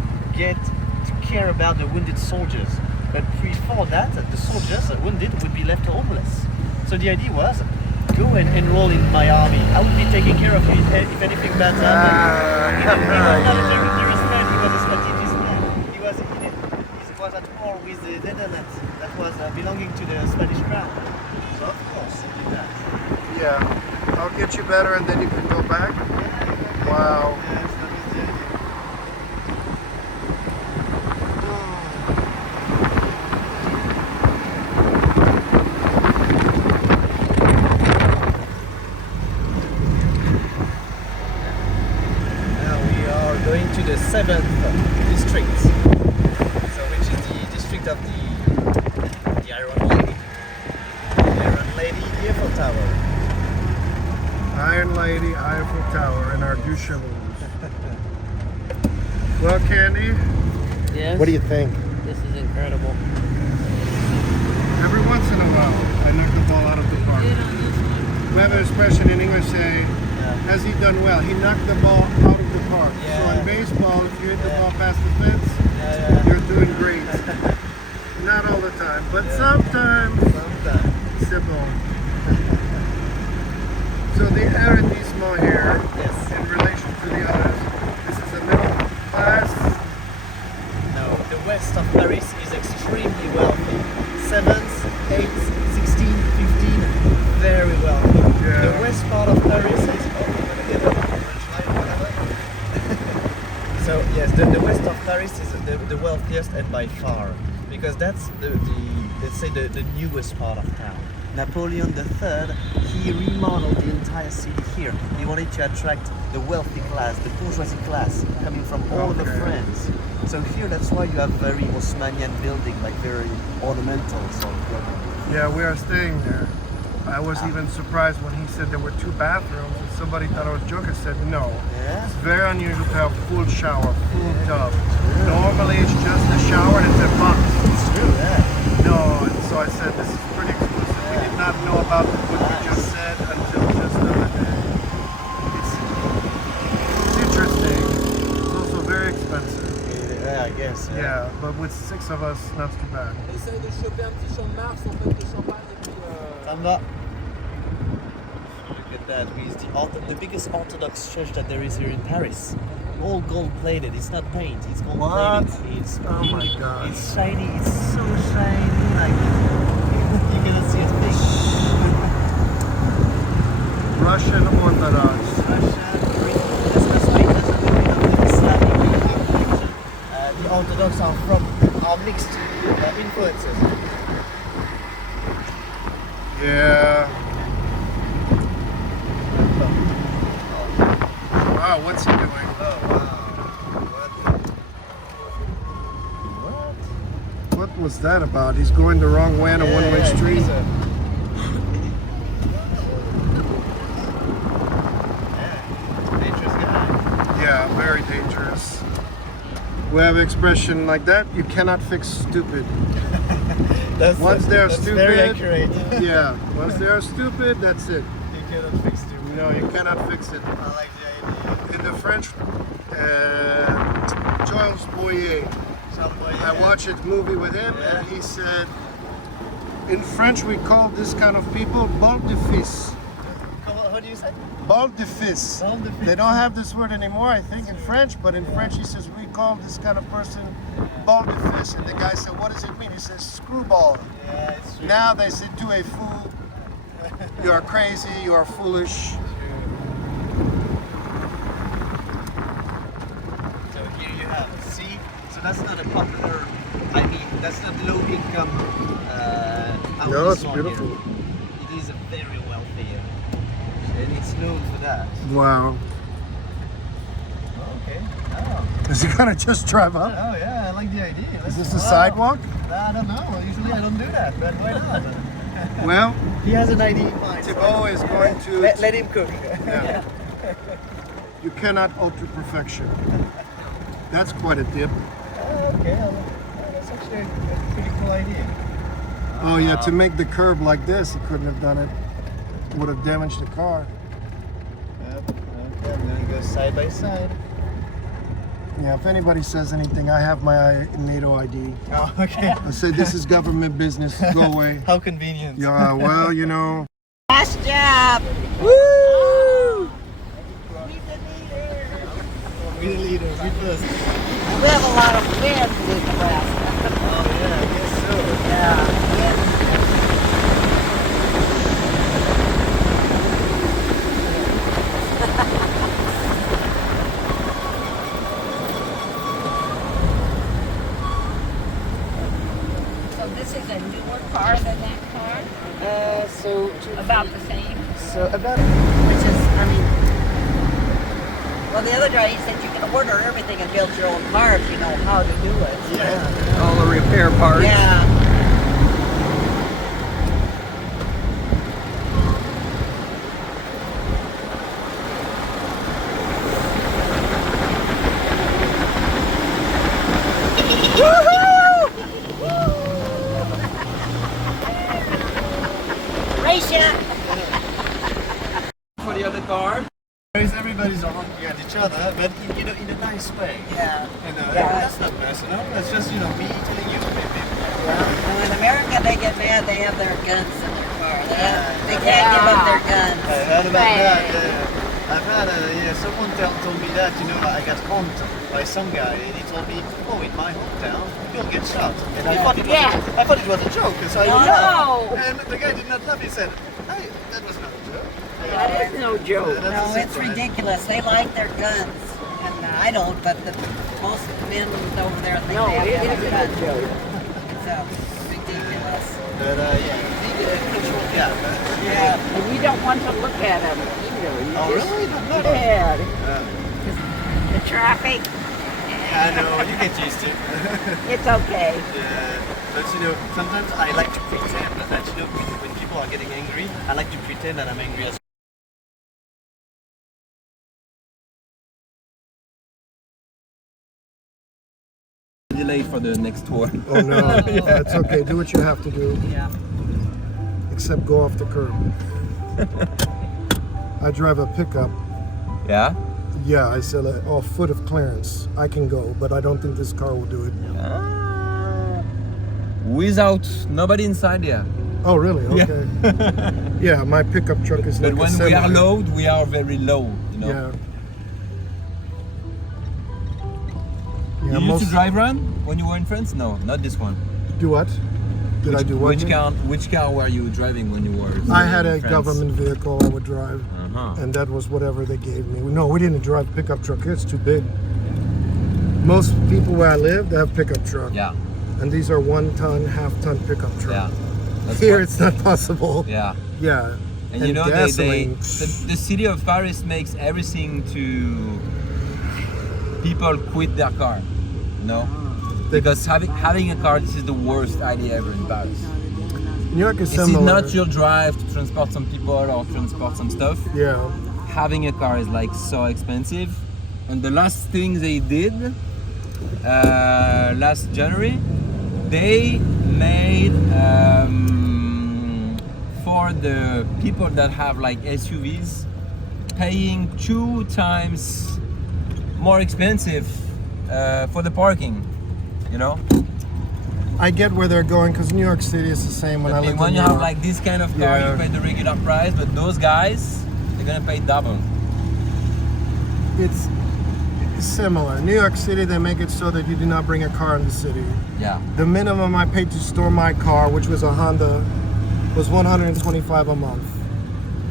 care about the wounded soldiers. But before that, the soldiers wounded would be left homeless. So the idea was, go and enroll in my army. I will be taking care of you if anything bad happens. He was not a generous man, he was a strategist man. He was at war with the Netherlands that was belonging to the Spanish crown. So of course he did that. Yeah. I'll get you better and then you can go back. Wow. Yes, that was the idea. Going to the 7th district, so which is the district of the Iron Lady. The Iron Lady Eiffel Tower. Iron Lady, Eiffel Tower, and our deux chevaux. Well, Candy, Yes. what do you think? This is incredible. Every once in a while, I knock the ball out of the park. We have an expression in English say, has he done well? He knocked the ball out of the park. Yeah. So in baseball, if you hit the ball past the fence, Yeah. you're doing great. Not all the time, but sometimes c'est bon. So the arrondissement here, in relation to the others, this is a middle class. No, the west of Paris is extremely wealthy. 7th, 8th, 16th, 15th, very wealthy. Yeah. The west part of Paris is so yes, the west of Paris is the wealthiest and by far, because that's the let's say the newest part of town. Napoleon III, he remodeled the entire city here. He wanted to attract the wealthy class, the bourgeoisie class, coming from all over France. So here, that's why you have very Haussmannian building, like very ornamental sort of building. Yeah, we are staying there. I was even surprised when he said there were 2 bathrooms and somebody thought I was joking. I said no. Yeah. It's very unusual to have full shower, full tub. Normally it's just a shower and it's a box. It's true, yeah. No, and so I said this is pretty exclusive. We did not know about what you just said until just the other day. It's interesting. It's also very expensive. Yeah, I guess. Yeah, but with 6 of us, not too bad. Essaye de choper un petit champ de Mars, en fait, de champagne, et puis... Look at that, with the biggest Orthodox church that there is here in Paris. All gold plated, it's not paint, it's gold plated. It's Oh my god. It's shiny, it's so shiny, like you cannot see it big. Russian Orthodox. The Orthodox are mixed influences. Yeah. Wow, what's he doing? Oh wow. What was that about? He's going the wrong way on a one-way street. Dangerous guy. Yeah, very dangerous. We have an expression like that, you cannot fix stupid. Once they're that's stupid, very accurate. yeah, once they are stupid, that's it. You cannot fix stupid. No, you cannot fix it. I like the idea. In the French, Charles Boyer, I watched a movie with him, and he said, in French we call this kind of people bol de fils. How do you say? Bol de fils. Bol de fils. They don't have this word anymore, I think, in French, but in French he says, we call this kind of person bol de fils. And the guy said, what does it mean? He says, screwball. Yeah, it's true. Now they say, tu es fou, you are crazy, you are foolish. So here you have, see, so that's not a popular, I mean, that's not low income. No, it's arrondissement beautiful. here. It is a very wealthy area, and it's known for that. Wow. Oh, okay. Oh. Is he gonna just drive up? Oh yeah, I like the idea. Is this a sidewalk? I don't know. Usually I don't do that, but why not? Well, He has an idea in mind. Thibaut is going to... Let him cook. Yeah. You cannot alter perfection. That's quite a dip. Okay, that's actually a pretty cool idea. Oh yeah, to make the curb like this, he couldn't have done it. Would have damaged the car. Yep. Okay, I'm gonna go side by side. Yeah, if anybody says anything, I have my NATO ID. Oh, okay. I said, this is government business, go away. How convenient. Yeah, well, you know. Last job. Woo! We the leaders, we first. We have a lot of wind in Nebraska. Oh yeah, I guess so. Yeah, wind. So this is a newer car than that car? About the same? Which is, I mean, well, the other guy, he said you can order everything and build your own car if you know how to do it. Yeah. All the repair parts. Yeah. Race ya! For the other car. Everybody's honking at each other, but in a nice way. Yeah. And Yeah. that's not personal. That's just me telling you. And in America, they get mad. They have their guns in their car. They can't give up their guns. I heard about that. Yeah. I've had someone told me that. I got haunted by some guy, and he told me, "Oh, in my hometown, you'll get shot." And I thought it was a joke, so I would laugh. And the guy did not laugh. He said, "Hey, that was not a joke." That is no joke. No, it's ridiculous. They like their guns. And I don't, but most men over there think No, they it have isn't guns. a joke. It's ridiculous. But cultural gap. Yeah. And we don't want to look at them either. Oh, really? Not bad. The traffic. I know, you get used to it. It's okay. Yeah, but sometimes I like to pretend that, when people are getting angry, I like to pretend that I'm angry as well. Delayed for the next one. Oh no, that's okay. Do what you have to do. Yeah. Except go off the curb. I drive a pickup. Yeah? Yeah, I sell it off foot of clearance. I can go, but I don't think this car will do it. Without nobody inside there. Oh, really? Okay. Yeah, my pickup truck is But like when a semi. we are low, we are very low, Yeah. You used to drive around when you were in France? No, not this one. Do what? Did I do what? Which car were you driving when you were I had a in France? government vehicle I would drive, and that was whatever they gave me. No, we didn't drive pickup truck. It's too big. Most people where I live, they have pickup truck. Yeah. And these are 1 ton, half-ton pickup truck. Yeah. That's Here, what- it's not possible. Yeah. Yeah. And you know, the gasoline. city of Paris makes everything to people quit their car. No? Because having a car, this is the worst idea ever in Paris. New York is This similar. is not your drive to transport some people or transport some stuff. Yeah. Having a car is like so expensive. And the last thing they did last January, they made for the people that have like SUVs, paying 2 times more expensive for the parking. You know. I get where they're going because New York City is the same when I lived When in you New have York. like this kind of car, Yeah. you pay the regular price, but those guys, they're gonna pay double. It's similar. New York City, they make it so that you do not bring a car in the city. Yeah. The minimum I paid to store my car, which was a Honda, was $125 a month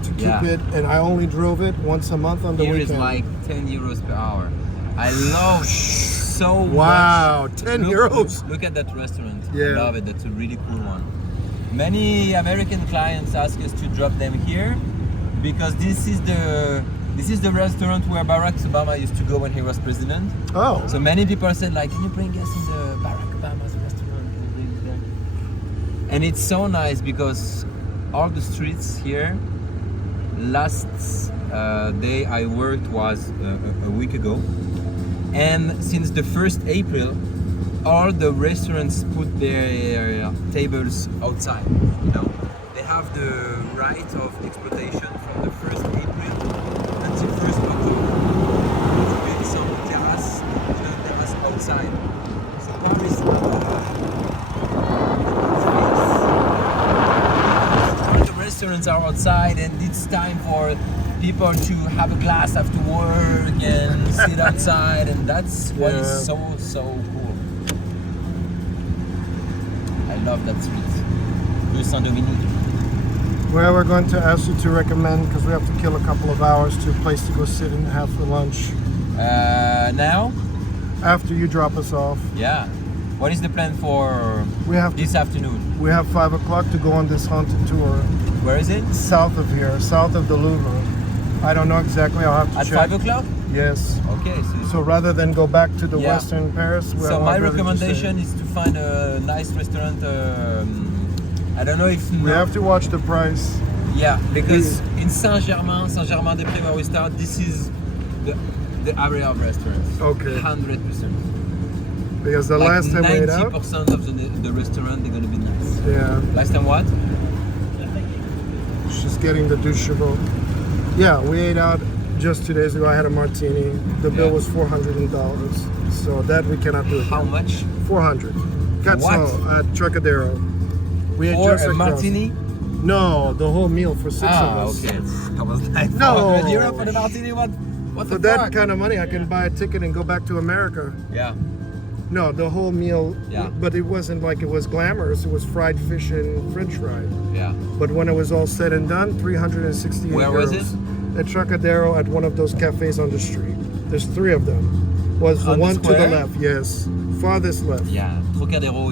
to keep Yeah. it, and I only drove it once a month on the Here is weekend. like 10 euros per hour. I love so Wow, much. 10 euros. Look at that restaurant. Yeah. I love it. That's a really cool one. Many American clients ask us to drop them here because this is the restaurant where Barack Obama used to go when he was president. Oh, So many people said like, can you bring us in the Barack Obama's restaurant? Can you bring us there? And it's so nice because all the streets here, last day I worked was a week ago. And since the 1st April, all the restaurants put their tables outside. You know, they have the right of exploitation from the 1st April until 1st October to build some terrace, outside. So Paris, the restaurants are outside, and it's time for people to have a glass after work and sit outside, and that's why it's so cool. I love that street. Rue Saint-Dominique. well, we're going to ask you to recommend, because we have to kill a couple of hours, to a place to go sit and have for lunch Now, after you drop us off. yeah. What is the plan for We have this afternoon? we have 5 o'clock to go on this haunted tour Where is it? south of here, south of the Louvre. I don't know exactly. I'll have to At check. 5 o'clock? Yes. Okay. So rather than go back to the Yeah. Western Paris, where So my I'd rather just recommendation is to find a nice restaurant. I don't know if say- we have to watch the price. Yeah, because in Saint-Germain-des-Prés, where we start, this is the area of restaurants. Okay. 100%. Because the Like last time we ate out, 90% of the restaurant, they're gonna be nice. yeah, Last time what? she's getting the deux chevaux. Yeah, we ate out just 2 days ago. I had a martini. The bill Yeah. was $400. So that we cannot do it. How much? 400. Cazzo at Trocadero. We ate For just a across. martini? No, the whole meal for 6 of us. Okay. I was like, No. 400 euro for the martini? What For the that fuck? kind of money, I can buy a ticket and go back to America. Yeah. No, the whole meal. Yeah. But it wasn't like it was glamorous. It was fried fish and French fry. Yeah. But when it was all said and done, 368 Where was euros. it? At Trocadero, at one of those cafes on the street. There's 3 of them. Was the On the one to the square? left? Yes, farthest left. Yeah. Trocadero,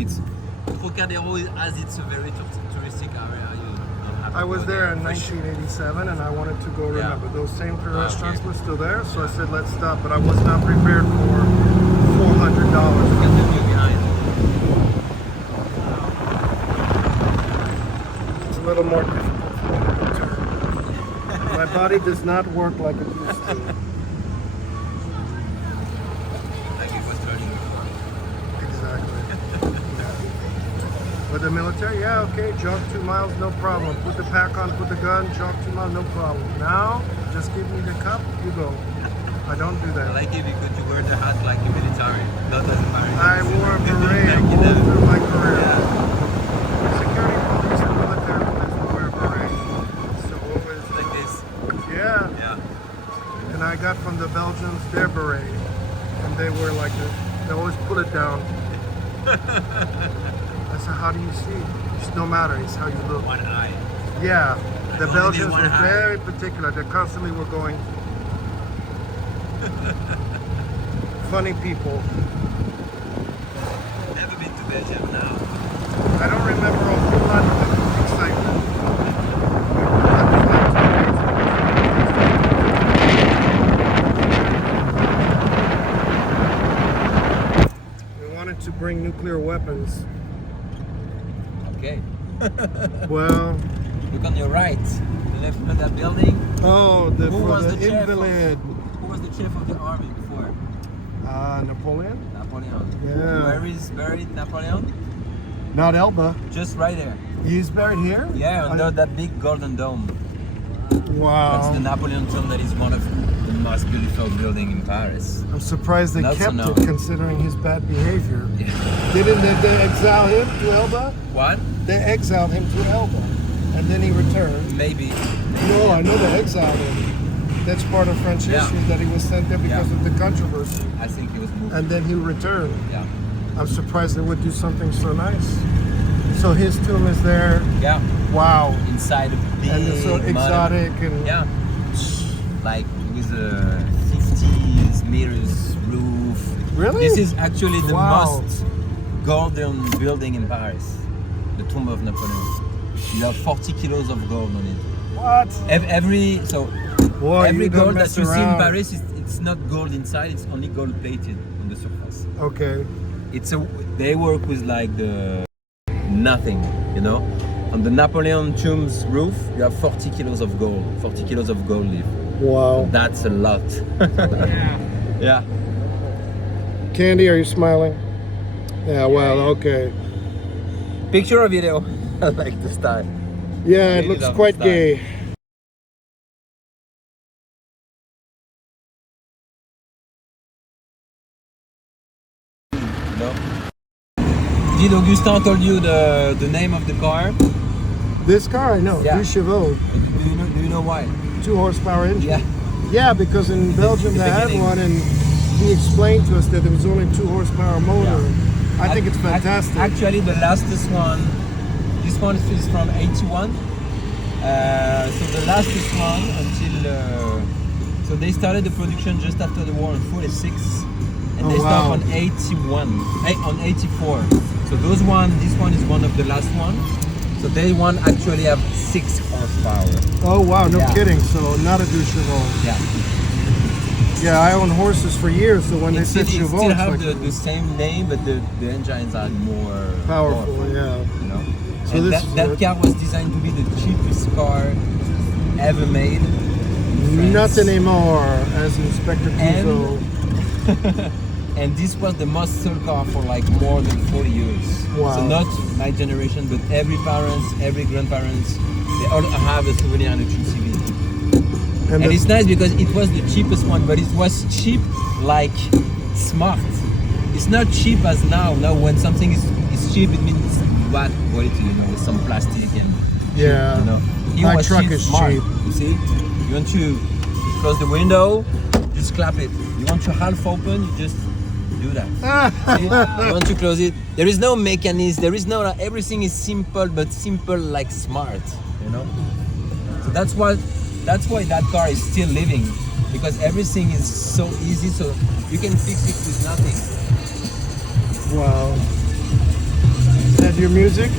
as it's a very touristic area. You don't have to I was go there in for sure. 1987, and I wanted to go Yeah. remember. Those same 3 Ah, restaurants okay. were still there, so I said, let's stop. But I was not prepared for $400. Look at the view behind. It's a little more difficult for me to turn. My body does not work like it used to. Thank you for starting. Exactly. Yeah. With the military, yeah, okay, jog 2 miles, no problem. Put the pack on, put the gun, jog 2 miles, no problem. Now, just give me the cup, you go. I don't do I that. like it because you wear the hat like a military. That doesn't matter. I wore a beret Like all 11. through my career. Yeah. Security police and military police will wear a beret. So always, Like this. yeah. Yeah. And I got from the Belgians their beret, and they wear like this. They always pull it down. I said, how do you see? It's no matter, it's how you look. One eye. Yeah, the Only Belgians one were eye. very particular. They constantly were going. Funny people. Never been to Belgium now. I don't remember a whole lot of the excitement. We wanted to bring nuclear weapons. Okay. Well, Look on your right. The left of that building. oh, Who for was the the chef of- invalid. Who was the chief of the army before? Napoleon? Napoleon. Yeah. Where is buried Napoleon? Not Elba. Just right there. He's buried here? Yeah, under that big golden dome. That's Wow. the Napoleon tomb. That is one of the most beautiful buildings in Paris. I'm surprised they Not so kept known. it considering his bad behavior. Yeah. Didn't they exile him to Elba? What? They exiled him to Elba. And then he returned. Maybe. No, I know they exiled him. That's part of French Yeah. history that he was sent there because Yeah. of the controversy. I think he was moved. And then he returned. Yeah. I'm surprised they would do something so nice. So his tomb is there. Yeah. Wow. Inside a big And it's so exotic and Yeah. Like with a 50 meters roof. Really? This is actually the Wow. most golden building in Paris. The tomb of Napoleon. You have 40 kilos of gold on it. what? Every so Boy, every you don't gold that mess you see in around. Paris, it's not gold inside. It's only gold plated on the surface. Okay. They work with like the nothing, you know. On the Napoleon tomb's roof, you have 40 kilos of gold. 40 kilos of gold leaf. Wow. That's a lot. Yeah. Candy, are you smiling? Yeah, well, okay. Picture or video? I like the style. Yeah, it Really looks love quite the style. gay. No. Did Augustin told you the name of the car? This car, I know. Yeah. Deux chevaux. Do you know why? 2 horsepower engine. Yeah. Yeah, because in Belgium they had beginning. one and he explained to us that there was only 2 horsepower motor. I think it's fantastic. Actually, the lastest one, this one is from 81. So the lastest one until, so they started the production just after the war in 46, and Oh, they wow. stopped on 81, on 84. So this one is one of the last one. So they one actually have 6 horsepower. Oh wow, no Yeah. kidding. So not a deux chevaux. Yeah. Yeah, I own horses for years, so when they It said still chevaux, it's have like the same name, but the engines are more powerful, yeah. You know? So And this that car was designed to be the cheapest car ever made. in Not France. anymore, as Inspector Clouseau. And this was the most sold car for like more than 40 years. Wow. So not my generation, but every parents, every grandparents, they all have a souvenir and a CV. And the- it's nice because it was the cheapest one, but it was cheap like smart. It's not cheap as now. Now when something is cheap, it means bad quality, you know, with some plastic and Yeah. you know. It My was truck cheap, is smart. cheap. You see? You want to close the window, just clap it. You want to half open, you just do that. See? You want to close it. There is no mechanism. There is no. Everything is simple, but simple like smart. You know. So that's why that car is still living, because everything is so easy. So you can fix it with nothing. Wow. Is that your music?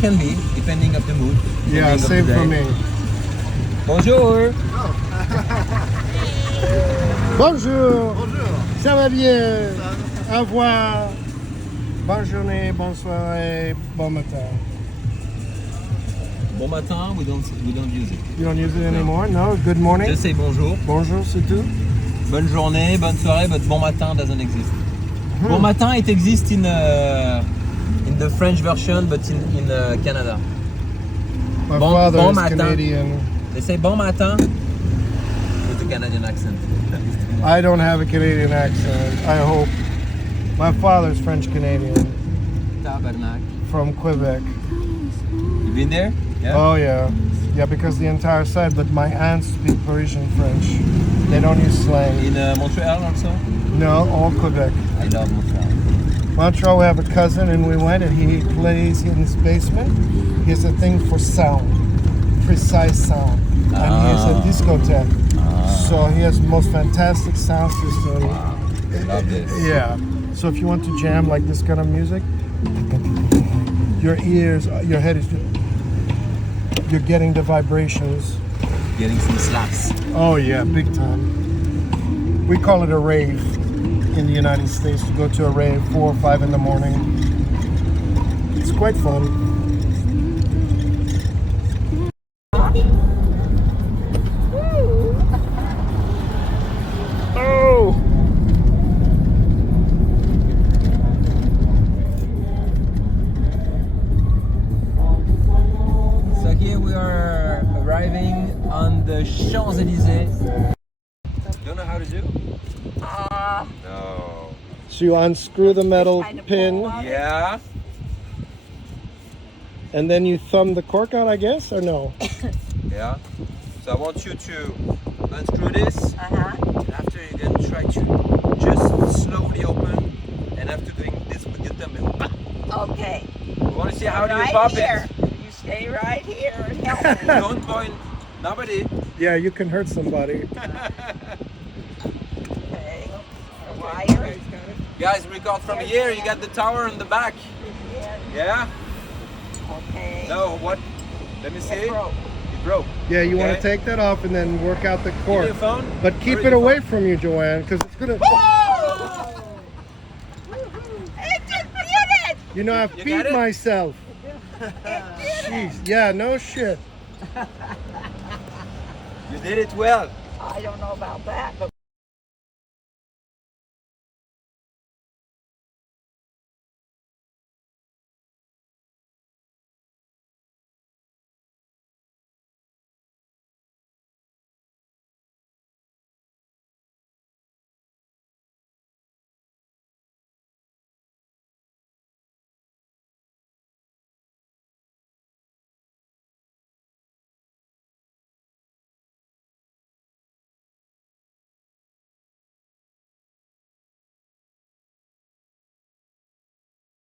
Can be depending of the mood. Yeah, depending of same the for day. me. Bonjour. Bonjour. Bonjour. Ça va bien. Au revoir. Bonne journée, bonne soirée, bon matin. Bon matin. We don't use it. You don't use it anymore? No? Good morning? Just say bonjour. Bonjour, c'est tout? Bonne journée, bonne soirée, but bon matin doesn't exist. Bon matin, it exists in the French version, but in Canada. My Bon- father bon is matin. Canadian. They say bon matin with a Canadian accent. I don't have a Canadian accent, I hope. My father's French-Canadian Tabarnak. from Quebec. You been there? Yeah. Oh yeah. Yeah, because the entire side, but my aunts speak Parisian French. They don't use slang. In Montreal also? No, all Quebec. I love Montreal. Montreal, we have a cousin and we went and he plays in his basement. He has a thing for sound, precise sound. And he has a discotheque. So he has the most fantastic sound system. I love this. Yeah. So if you want to jam like this kind of music, your ears, your head is, you're getting the vibrations. Getting some slaps. Oh yeah, big time. We call it a rave in the United States to go to a rave 4 or 5 in the morning. It's quite fun. Oh! So here we are arriving on the Champs-Élysées. Don't know how to do? No. So you unscrew the metal Kind of pin, pull on it. Yeah. and then you thumb the cork out, I guess, or no? Yeah. So I want you to unscrew this. Uh-huh. And after you can try to just slowly open. And after doing this with your thumb, and Okay. we want to see how do you Right pop here. it. You stay right here and help me. Don't point nobody. Yeah, you can hurt somebody. Okay. The wire. Guys, record from here. You got the tower in the back. Yeah? Okay. No, what? Let me see. It broke. It broke. Yeah, you want Okay. to take that off and then work out the Give me cork. your phone. But keep Where is it your away phone? from you, Joanne, because it's gonna. It just did it! You know, I've You beat got it? myself. Jeez. Yeah, no shit. You did it well. I don't know about that, but